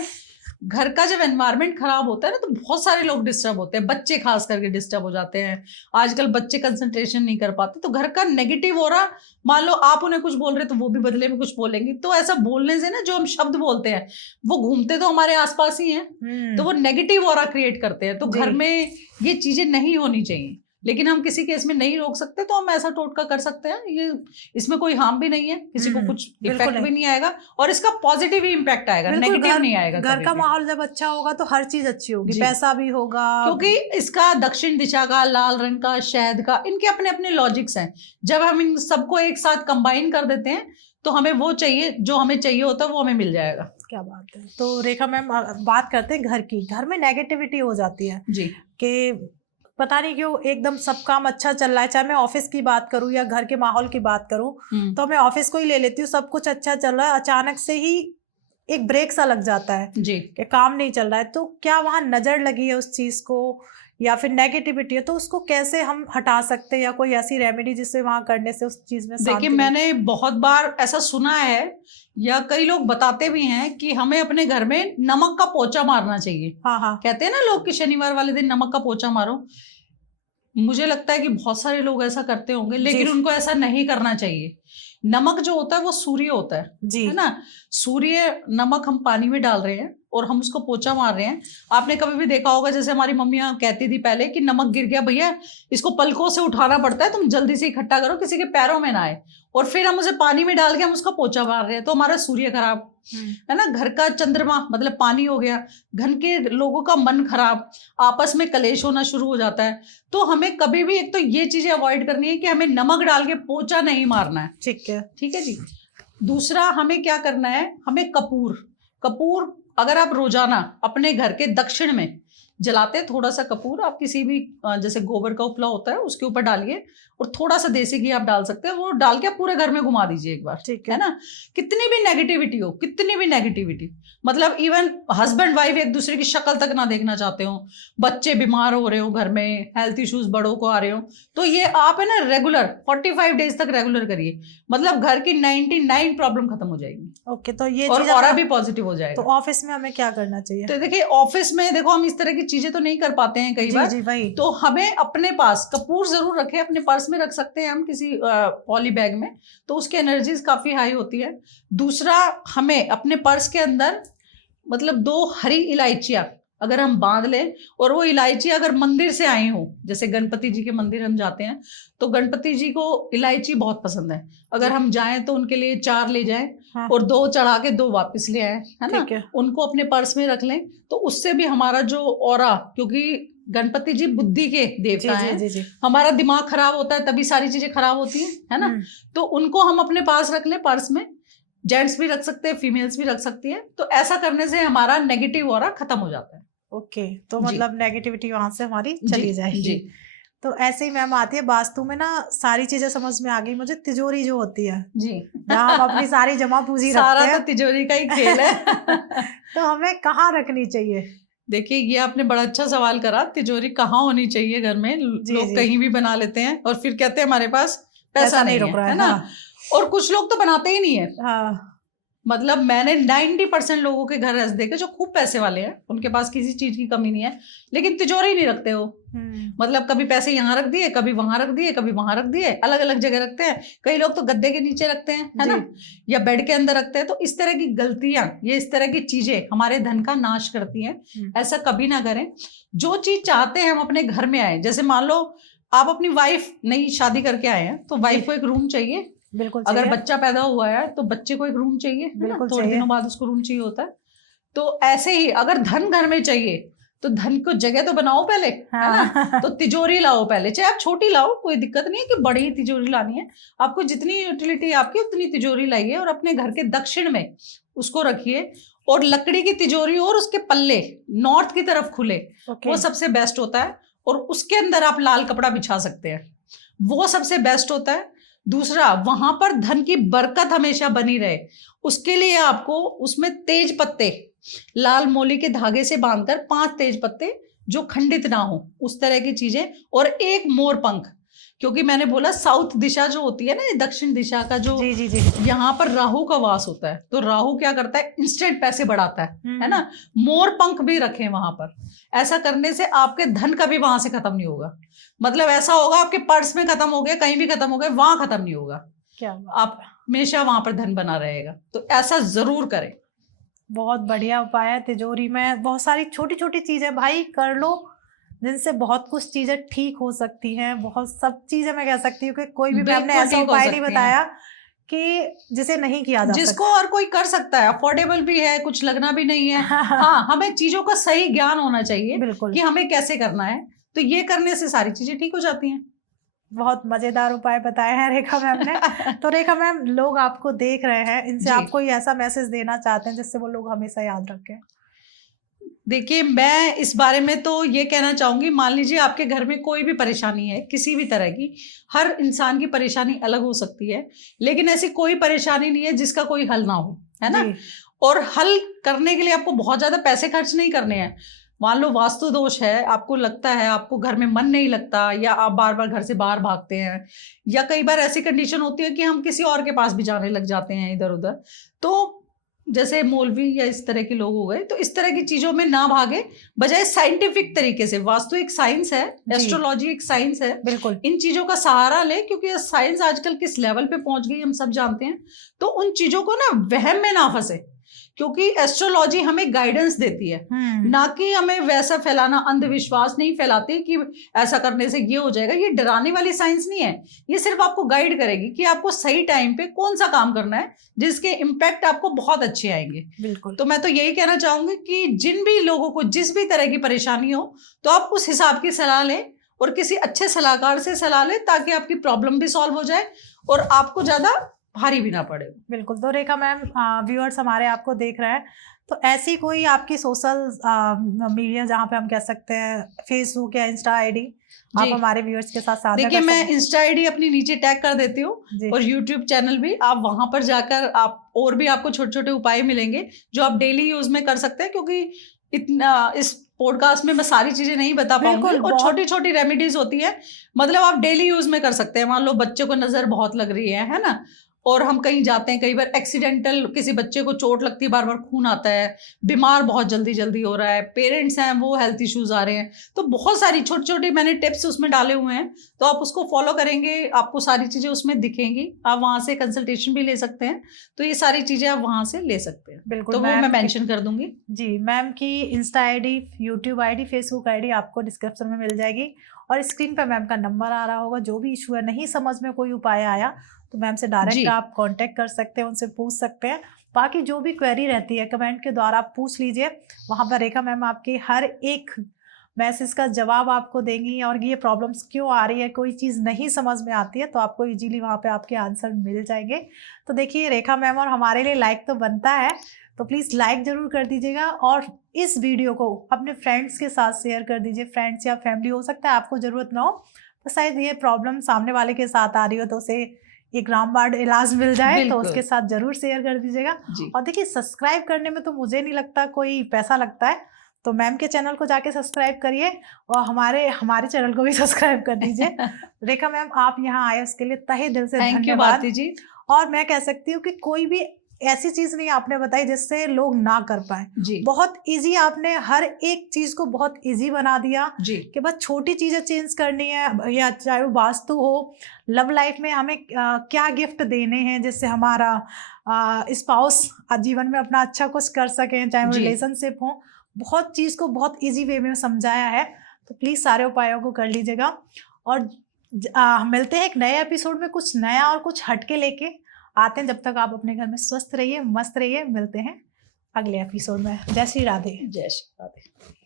घर का जब एनवायरनमेंट खराब होता है ना, तो बहुत सारे लोग डिस्टर्ब होते हैं, बच्चे खास करके डिस्टर्ब हो जाते हैं। आजकल बच्चे कंसंट्रेशन नहीं कर पाते, तो घर का नेगेटिव हो रहा, मान लो आप उन्हें कुछ बोल रहे तो वो भी बदले में कुछ बोलेंगे, तो ऐसा बोलने से ना, जो हम शब्द बोलते हैं वो घूमते तो हमारे आसपास ही हैं, तो वो नेगेटिव ऑरा क्रिएट करते हैं। तो घर में ये चीजें नहीं होनी चाहिए, लेकिन हम किसी केस में नहीं रोक सकते, तो हम ऐसा टोटका कर सकते हैं। ये इसमें कोई हार्म भी नहीं है, किसी को कुछ इफेक्ट भी नहीं आएगा, और इसका पॉजिटिव ही इम्पैक्ट आएगा, नेगेटिव नहीं आएगा। घर का माहौल जब अच्छा होगा तो हर चीज अच्छी होगी, पैसा भी होगा, क्योंकि इसका दक्षिण दिशा का, लाल रंग का, शहद का, इनके अपने अपने लॉजिक्स हैं। जब हम इन सबको एक साथ कंबाइन कर देते हैं, तो हमें वो चाहिए, जो हमें चाहिए होता है वो हमें मिल जाएगा। क्या बात है। तो रेखा मैम, बात करते हैं घर की। घर में नेगेटिविटी हो जाती है जी, कि पता नहीं क्यों एकदम सब काम अच्छा चल रहा है, चाहे मैं ऑफिस की बात करूं या घर के माहौल की बात करूं, तो मैं ऑफिस को ही ले लेती हूँ, सब कुछ अच्छा चल रहा है, अचानक से ही एक ब्रेक सा लग जाता है जी, कि काम नहीं चल रहा है। तो क्या वहां नजर लगी है उस चीज को, या फिर नेगेटिविटी है, तो उसको कैसे हम हटा सकते हैं, या कोई ऐसी रेमेडी जिससे वहां करने से उस चीज में? देखिए, मैंने बहुत बार ऐसा सुना है, या कई लोग बताते भी हैं कि हमें अपने घर में नमक का पोछा मारना चाहिए। हाँ, कहते हैं ना लोग कि शनिवार वाले दिन नमक का पोछा मारो। मुझे लगता है कि बहुत सारे लोग ऐसा करते होंगे, लेकिन उनको ऐसा नहीं करना चाहिए। नमक जो होता है वो सूर्य होता है ना। सूर्य नमक हम पानी में डाल रहे हैं और हम उसको पोछा मार रहे हैं। आपने कभी भी देखा होगा, जैसे हमारी मम्मियां कहती थी पहले कि नमक गिर गया भैया, इसको पलकों से उठाना पड़ता है, तुम जल्दी से इकट्ठा करो, किसी के पैरों में ना आए, और फिर हम उसे पानी में डाल के हम उसका पोछा मार रहे हैं, तो हमारा सूर्य खराब है ना। घर का चंद्रमा मतलब पानी हो गया, घर के लोगों का मन खराब, आपस में कलेश होना शुरू हो जाता है। तो हमें कभी भी एक तो ये चीजें अवॉइड करनी है कि हमें नमक डाल के पोछा नहीं मारना है। ठीक है जी। दूसरा, हमें क्या करना है, हमें कपूर अगर आप रोजाना अपने घर के दक्षिण में जलाते, थोड़ा सा कपूर आप किसी भी, जैसे गोबर का उपला होता है उसके ऊपर डालिए, और थोड़ा सा देसी घी आप डाल सकते हैं, वो डाल के आप पूरे घर में घुमा दीजिए एक बार, ठीक है ना। कितनी भी नेगेटिविटी मतलब इवन हस्बैंड वाइफ एक दूसरे की शक्ल तक ना देखना चाहते हो, बच्चे बीमार हो रहे हो, घर में हेल्थ इश्यूज बड़ों को आ रहे हो, तो ये आप है ना रेगुलर 45 डेज तक रेगुलर करिए, मतलब घर की 99 प्रॉब्लम खत्म हो जाएगी। ओके, तो ये और ऑरा भी पॉजिटिव हो जाएगा। तो ऑफिस में हमें क्या करना चाहिए? तो देखिए, ऑफिस में देखो हम इस तरह की चीजें तो नहीं कर पाते हैं कई बार, तो हमें अपने पास कपूर जरूर रखें, अपने पर्स में रख सकते हैं हम किसी पॉली बैग में, तो उसकी एनर्जीज काफी हाई होती है। दूसरा, हमें अपने पर्स के अंदर मतलब 2 हरी इलायचियां अगर हम बांध लें, और वो इलायची अगर मंदिर से आई हो, जैसे गणपति जी के मंदिर हम जाते हैं तो गणपति जी को इलायची बहुत पसंद है, अगर हम जाएं तो उनके लिए 4 ले जाएं, हाँ। और 2 चढ़ा के 2 वापस ले आए, है ना, उनको अपने पर्स में रख लें, तो उससे भी हमारा जो ऑरा, क्योंकि गणपति जी बुद्धि के देवता हैं, हमारा दिमाग खराब होता है तभी सारी चीजें खराब होती हैं, है ना, तो उनको हम अपने पास रख लें पर्स में। जेंट्स भी रख सकते हैं, फीमेल्स भी रख सकती है, तो ऐसा करने से हमारा नेगेटिव ऑरा खत्म हो जाता है। ओके, तो मतलब नेगेटिविटी वहां से हमारी चली जाएगी। तो ऐसे ही मैम आती है वास्तु में ना, सारी चीजें समझ में आ गई मुझे। तिजोरी जो होती है जी, जहाँ हम अपनी सारी जमा पूंजी रखते हैं, सारा तो तिजोरी का ही खेल है। तो हमें कहाँ रखनी चाहिए? देखिए, ये आपने बड़ा अच्छा सवाल करा, तिजोरी कहाँ होनी चाहिए घर में। लोग कहीं भी बना लेते हैं और फिर कहते हैं हमारे पास पैसा नहीं रुक रहा है ना, और कुछ लोग तो बनाते ही नहीं है। हाँ। मतलब मैंने 90% लोगों के घर ऐसे देखे जो खूब पैसे वाले हैं, उनके पास किसी चीज की कमी नहीं है, लेकिन तिजोरी नहीं रखते हो। मतलब कभी पैसे यहाँ रख दिए, कभी वहां रख दिए, कभी वहां रख दिए, अलग अलग जगह रखते हैं। कई लोग तो गद्दे के नीचे रखते हैं, है ना, या बेड के अंदर रखते हैं। तो इस तरह की गलतियां, ये इस तरह की चीजें हमारे धन का नाश करती हैं। ऐसा कभी ना करें। जो चीज चाहते हैं हम अपने घर में आए, जैसे मान लो आप अपनी वाइफ नई शादी करके आए हैं, तो वाइफ को एक रूम चाहिए, बिल्कुल। अगर बच्चा पैदा हुआ है तो बच्चे को एक रूम चाहिए, बिल्कुल, थोड़े दिनों बाद उसको रूम चाहिए होता है। तो ऐसे ही अगर धन घर में चाहिए तो धन को जगह तो बनाओ पहले, हाँ। है ना, तो तिजोरी लाओ पहले, चाहे आप छोटी लाओ, कोई दिक्कत नहीं है कि बड़ी तिजोरी लानी है। आपको जितनी यूटिलिटी आपकी उतनी तिजोरी लाइए और अपने घर के दक्षिण में उसको रखिए। और लकड़ी की तिजोरी और उसके पल्ले नॉर्थ की तरफ खुले, ओके। वो सबसे बेस्ट होता है। और उसके अंदर आप लाल कपड़ा बिछा सकते हैं, वो सबसे बेस्ट होता है। दूसरा, वहां पर धन की बरकत हमेशा बनी रहे, उसके लिए आपको उसमें तेज पत्ते लाल मोली के धागे से बांधकर 5 तेज पत्ते जो खंडित ना हो, उस तरह की चीजें, और एक मोर पंख, क्योंकि मैंने बोला साउथ दिशा जो होती है ना, दक्षिण दिशा का जो जी जी जी। यहाँ पर राहु का वास होता है, तो राहु क्या करता है, इंस्टेंट पैसे बढ़ाता है ना। मोर पंख भी रखें वहां पर। ऐसा करने से आपके धन कभी वहां से खत्म नहीं होगा। मतलब ऐसा होगा आपके पर्स में खत्म हो गया, कहीं भी खत्म हो गया, वहां खत्म नहीं होगा। क्या आप हमेशा वहां पर धन बना रहेगा, तो ऐसा जरूर करें। बहुत बढ़िया उपाय है। तिजोरी में बहुत सारी छोटी छोटी चीजें भाई कर लो, जिनसे बहुत कुछ चीजें ठीक हो सकती हैं। बहुत सब चीजें मैं कह सकती हूँ कि कोई भी मैम ने बिल्कुल ऐसा ठीक हो उपाय नहीं सकती बताया कि जिसे नहीं किया जा जिसको और कोई कर सकता है, अफोर्डेबल भी है, कुछ लगना भी नहीं है। सकता। हाँ, हमें चीजों का सही ज्ञान होना चाहिए बिल्कुल। कि हमें कैसे करना है, तो ये करने से सारी चीजें ठीक हो जाती हैं। बहुत मजेदार उपाय बताए हैं रेखा मैम ने। तो रेखा मैम, लोग आपको देख रहे हैं, इनसे जी। आप कोई ऐसा मैसेज देना चाहते हैं जिससे वो लोग हमेशा याद रखें? देखिए, मैं इस बारे में तो ये कहना चाहूंगी, मान लीजिए आपके घर में कोई भी परेशानी है, किसी भी तरह की, हर इंसान की परेशानी अलग हो सकती है, लेकिन ऐसी कोई परेशानी नहीं है जिसका कोई हल ना हो, है ना। जी। और हल करने के लिए आपको बहुत ज्यादा पैसे खर्च नहीं करने हैं। मान लो वास्तु दोष है, आपको लगता है आपको घर में मन नहीं लगता, या आप बार बार घर से बाहर भागते हैं, या कई बार ऐसी कंडीशन होती है कि हम किसी और के पास भी जाने लग जाते हैं इधर उधर, तो जैसे मौलवी या इस तरह के लोग हो गए, तो इस तरह की चीजों में ना भागे, बजाय साइंटिफिक तरीके से, वास्तु एक साइंस है, एस्ट्रोलॉजी एक साइंस है, बिल्कुल। इन चीजों का सहारा ले, क्योंकि साइंस आजकल किस लेवल पे पहुंच गई हम सब जानते हैं। तो उन चीजों को ना वहम में ना फंसे, क्योंकि एस्ट्रोलॉजी हमें गाइडेंस देती है, ना कि हमें वैसा फैलाना, अंधविश्वास नहीं फैलाती कि ऐसा करने से ये हो जाएगा। ये डराने वाली साइंस नहीं है, ये सिर्फ आपको गाइड करेगी कि आपको सही टाइम पे कौन सा काम करना है जिसके इम्पैक्ट आपको बहुत अच्छे आएंगे। बिल्कुल। तो मैं तो यही कहना चाहूंगी कि जिन भी लोगों को जिस भी तरह की परेशानी हो, तो आप उस हिसाब की सलाह लें और किसी अच्छे सलाहकार से सलाह लें, ताकि आपकी प्रॉब्लम भी सॉल्व हो जाए और आपको ज्यादा भारी भी ना पड़े। बिल्कुल। तो रेखा मैम, व्यूअर्स हमारे आपको देख रहे हैं, तो ऐसी कोई आपकी सोशल मीडिया, जहाँ पे हम कह सकते हैं फेसबुक या इंस्टा आईडी, आप हमारे व्यूअर्स के साथ साझा देखिए, कर मैं सकते हैं? इंस्टा आईडी अपनी नीचे टैग कर देती हूँ, और यूट्यूब चैनल भी, आप वहां पर जाकर आप और भी आपको छोटे छोटे उपाय मिलेंगे जो आप डेली यूज में कर सकते हैं, क्योंकि इतना इस पॉडकास्ट में मैं सारी चीजें नहीं बता पाऊंगी, और छोटी छोटी रेमेडीज होती है, मतलब आप डेली यूज में कर सकते हैं। मान लो बच्चे को नजर बहुत लग रही है ना, और हम कहीं जाते हैं, कई बार एक्सीडेंटल किसी बच्चे को चोट लगती है, बार बार खून आता है, बीमार बहुत जल्दी जल्दी हो रहा है, पेरेंट्स हैं वो हेल्थ इश्यूज आ रहे हैं, तो बहुत सारी छोटी छोटी मैंने टिप्स उसमें डाले हुए हैं, तो आप उसको फॉलो करेंगे, आपको सारी चीजें उसमें दिखेंगी, आप वहां से कंसल्टेशन भी ले सकते हैं, तो ये सारी चीजें आप वहां से ले सकते हैं। बिल्कुल। तो वो मैं मेंशन कर दूंगी। जी, मैम की Insta ID, YouTube ID, Facebook ID आपको डिस्क्रिप्शन में मिल जाएगी, और स्क्रीन पर मैम का नंबर आ रहा होगा। जो भी इशू है, नहीं समझ में कोई उपाय आया, तो मैम से डायरेक्ट आप कांटेक्ट कर सकते हैं, उनसे पूछ सकते हैं। बाकी जो भी क्वेरी रहती है कमेंट के द्वारा आप पूछ लीजिए, वहाँ पर रेखा मैम आपकी हर एक मैसेज का जवाब आपको देंगी, और ये प्रॉब्लम्स क्यों आ रही है, कोई चीज़ नहीं समझ में आती है, तो आपको इजीली वहाँ पे आपके आंसर मिल जाएंगे। तो देखिए रेखा मैम, और हमारे लिए लाइक तो बनता है, तो प्लीज़ लाइक ज़रूर कर दीजिएगा, और इस वीडियो को अपने फ्रेंड्स के साथ शेयर कर दीजिए। फ्रेंड्स या फैमिली, हो सकता है आपको ज़रूरत ना हो, तो शायद ये प्रॉब्लम सामने वाले के साथ आ रही हो, तो उसे एक रामबाण इलाज मिल जाए, तो उसके साथ जरूर शेयर कर दीजिएगा। और देखिए, सब्सक्राइब करने में तो मुझे नहीं लगता कोई पैसा लगता है, तो मैम के चैनल को जाके सब्सक्राइब करिए, और हमारे चैनल को भी सब्सक्राइब कर दीजिए। रेखा मैम, आप यहाँ आए उसके लिए तहे दिल से धन्यवाद जी। और मैं कह सकती हूँ कि कोई भी ऐसी चीज नहीं आपने बताई जिससे लोग ना कर पाए। बहुत इजी, आपने हर एक चीज को बहुत इजी बना दिया कि बस छोटी चीजें चेंज करनी है, या चाहे वो वास्तु हो, लव लाइफ में हमें क्या गिफ्ट देने हैं जिससे हमारा स्पाउस जीवन में अपना अच्छा कुछ कर सकें, चाहे वो रिलेशनशिप हो, बहुत चीज को बहुत इजी वे में समझाया है। तो प्लीज सारे उपायों को कर लीजिएगा, और मिलते हैं एक नए एपिसोड में, कुछ नया और कुछ हटके लेके आते हैं। जब तक आप अपने घर में स्वस्थ रहिए, मस्त रहिए। मिलते हैं अगले एपिसोड में। जय श्री राधे। जय श्री राधे।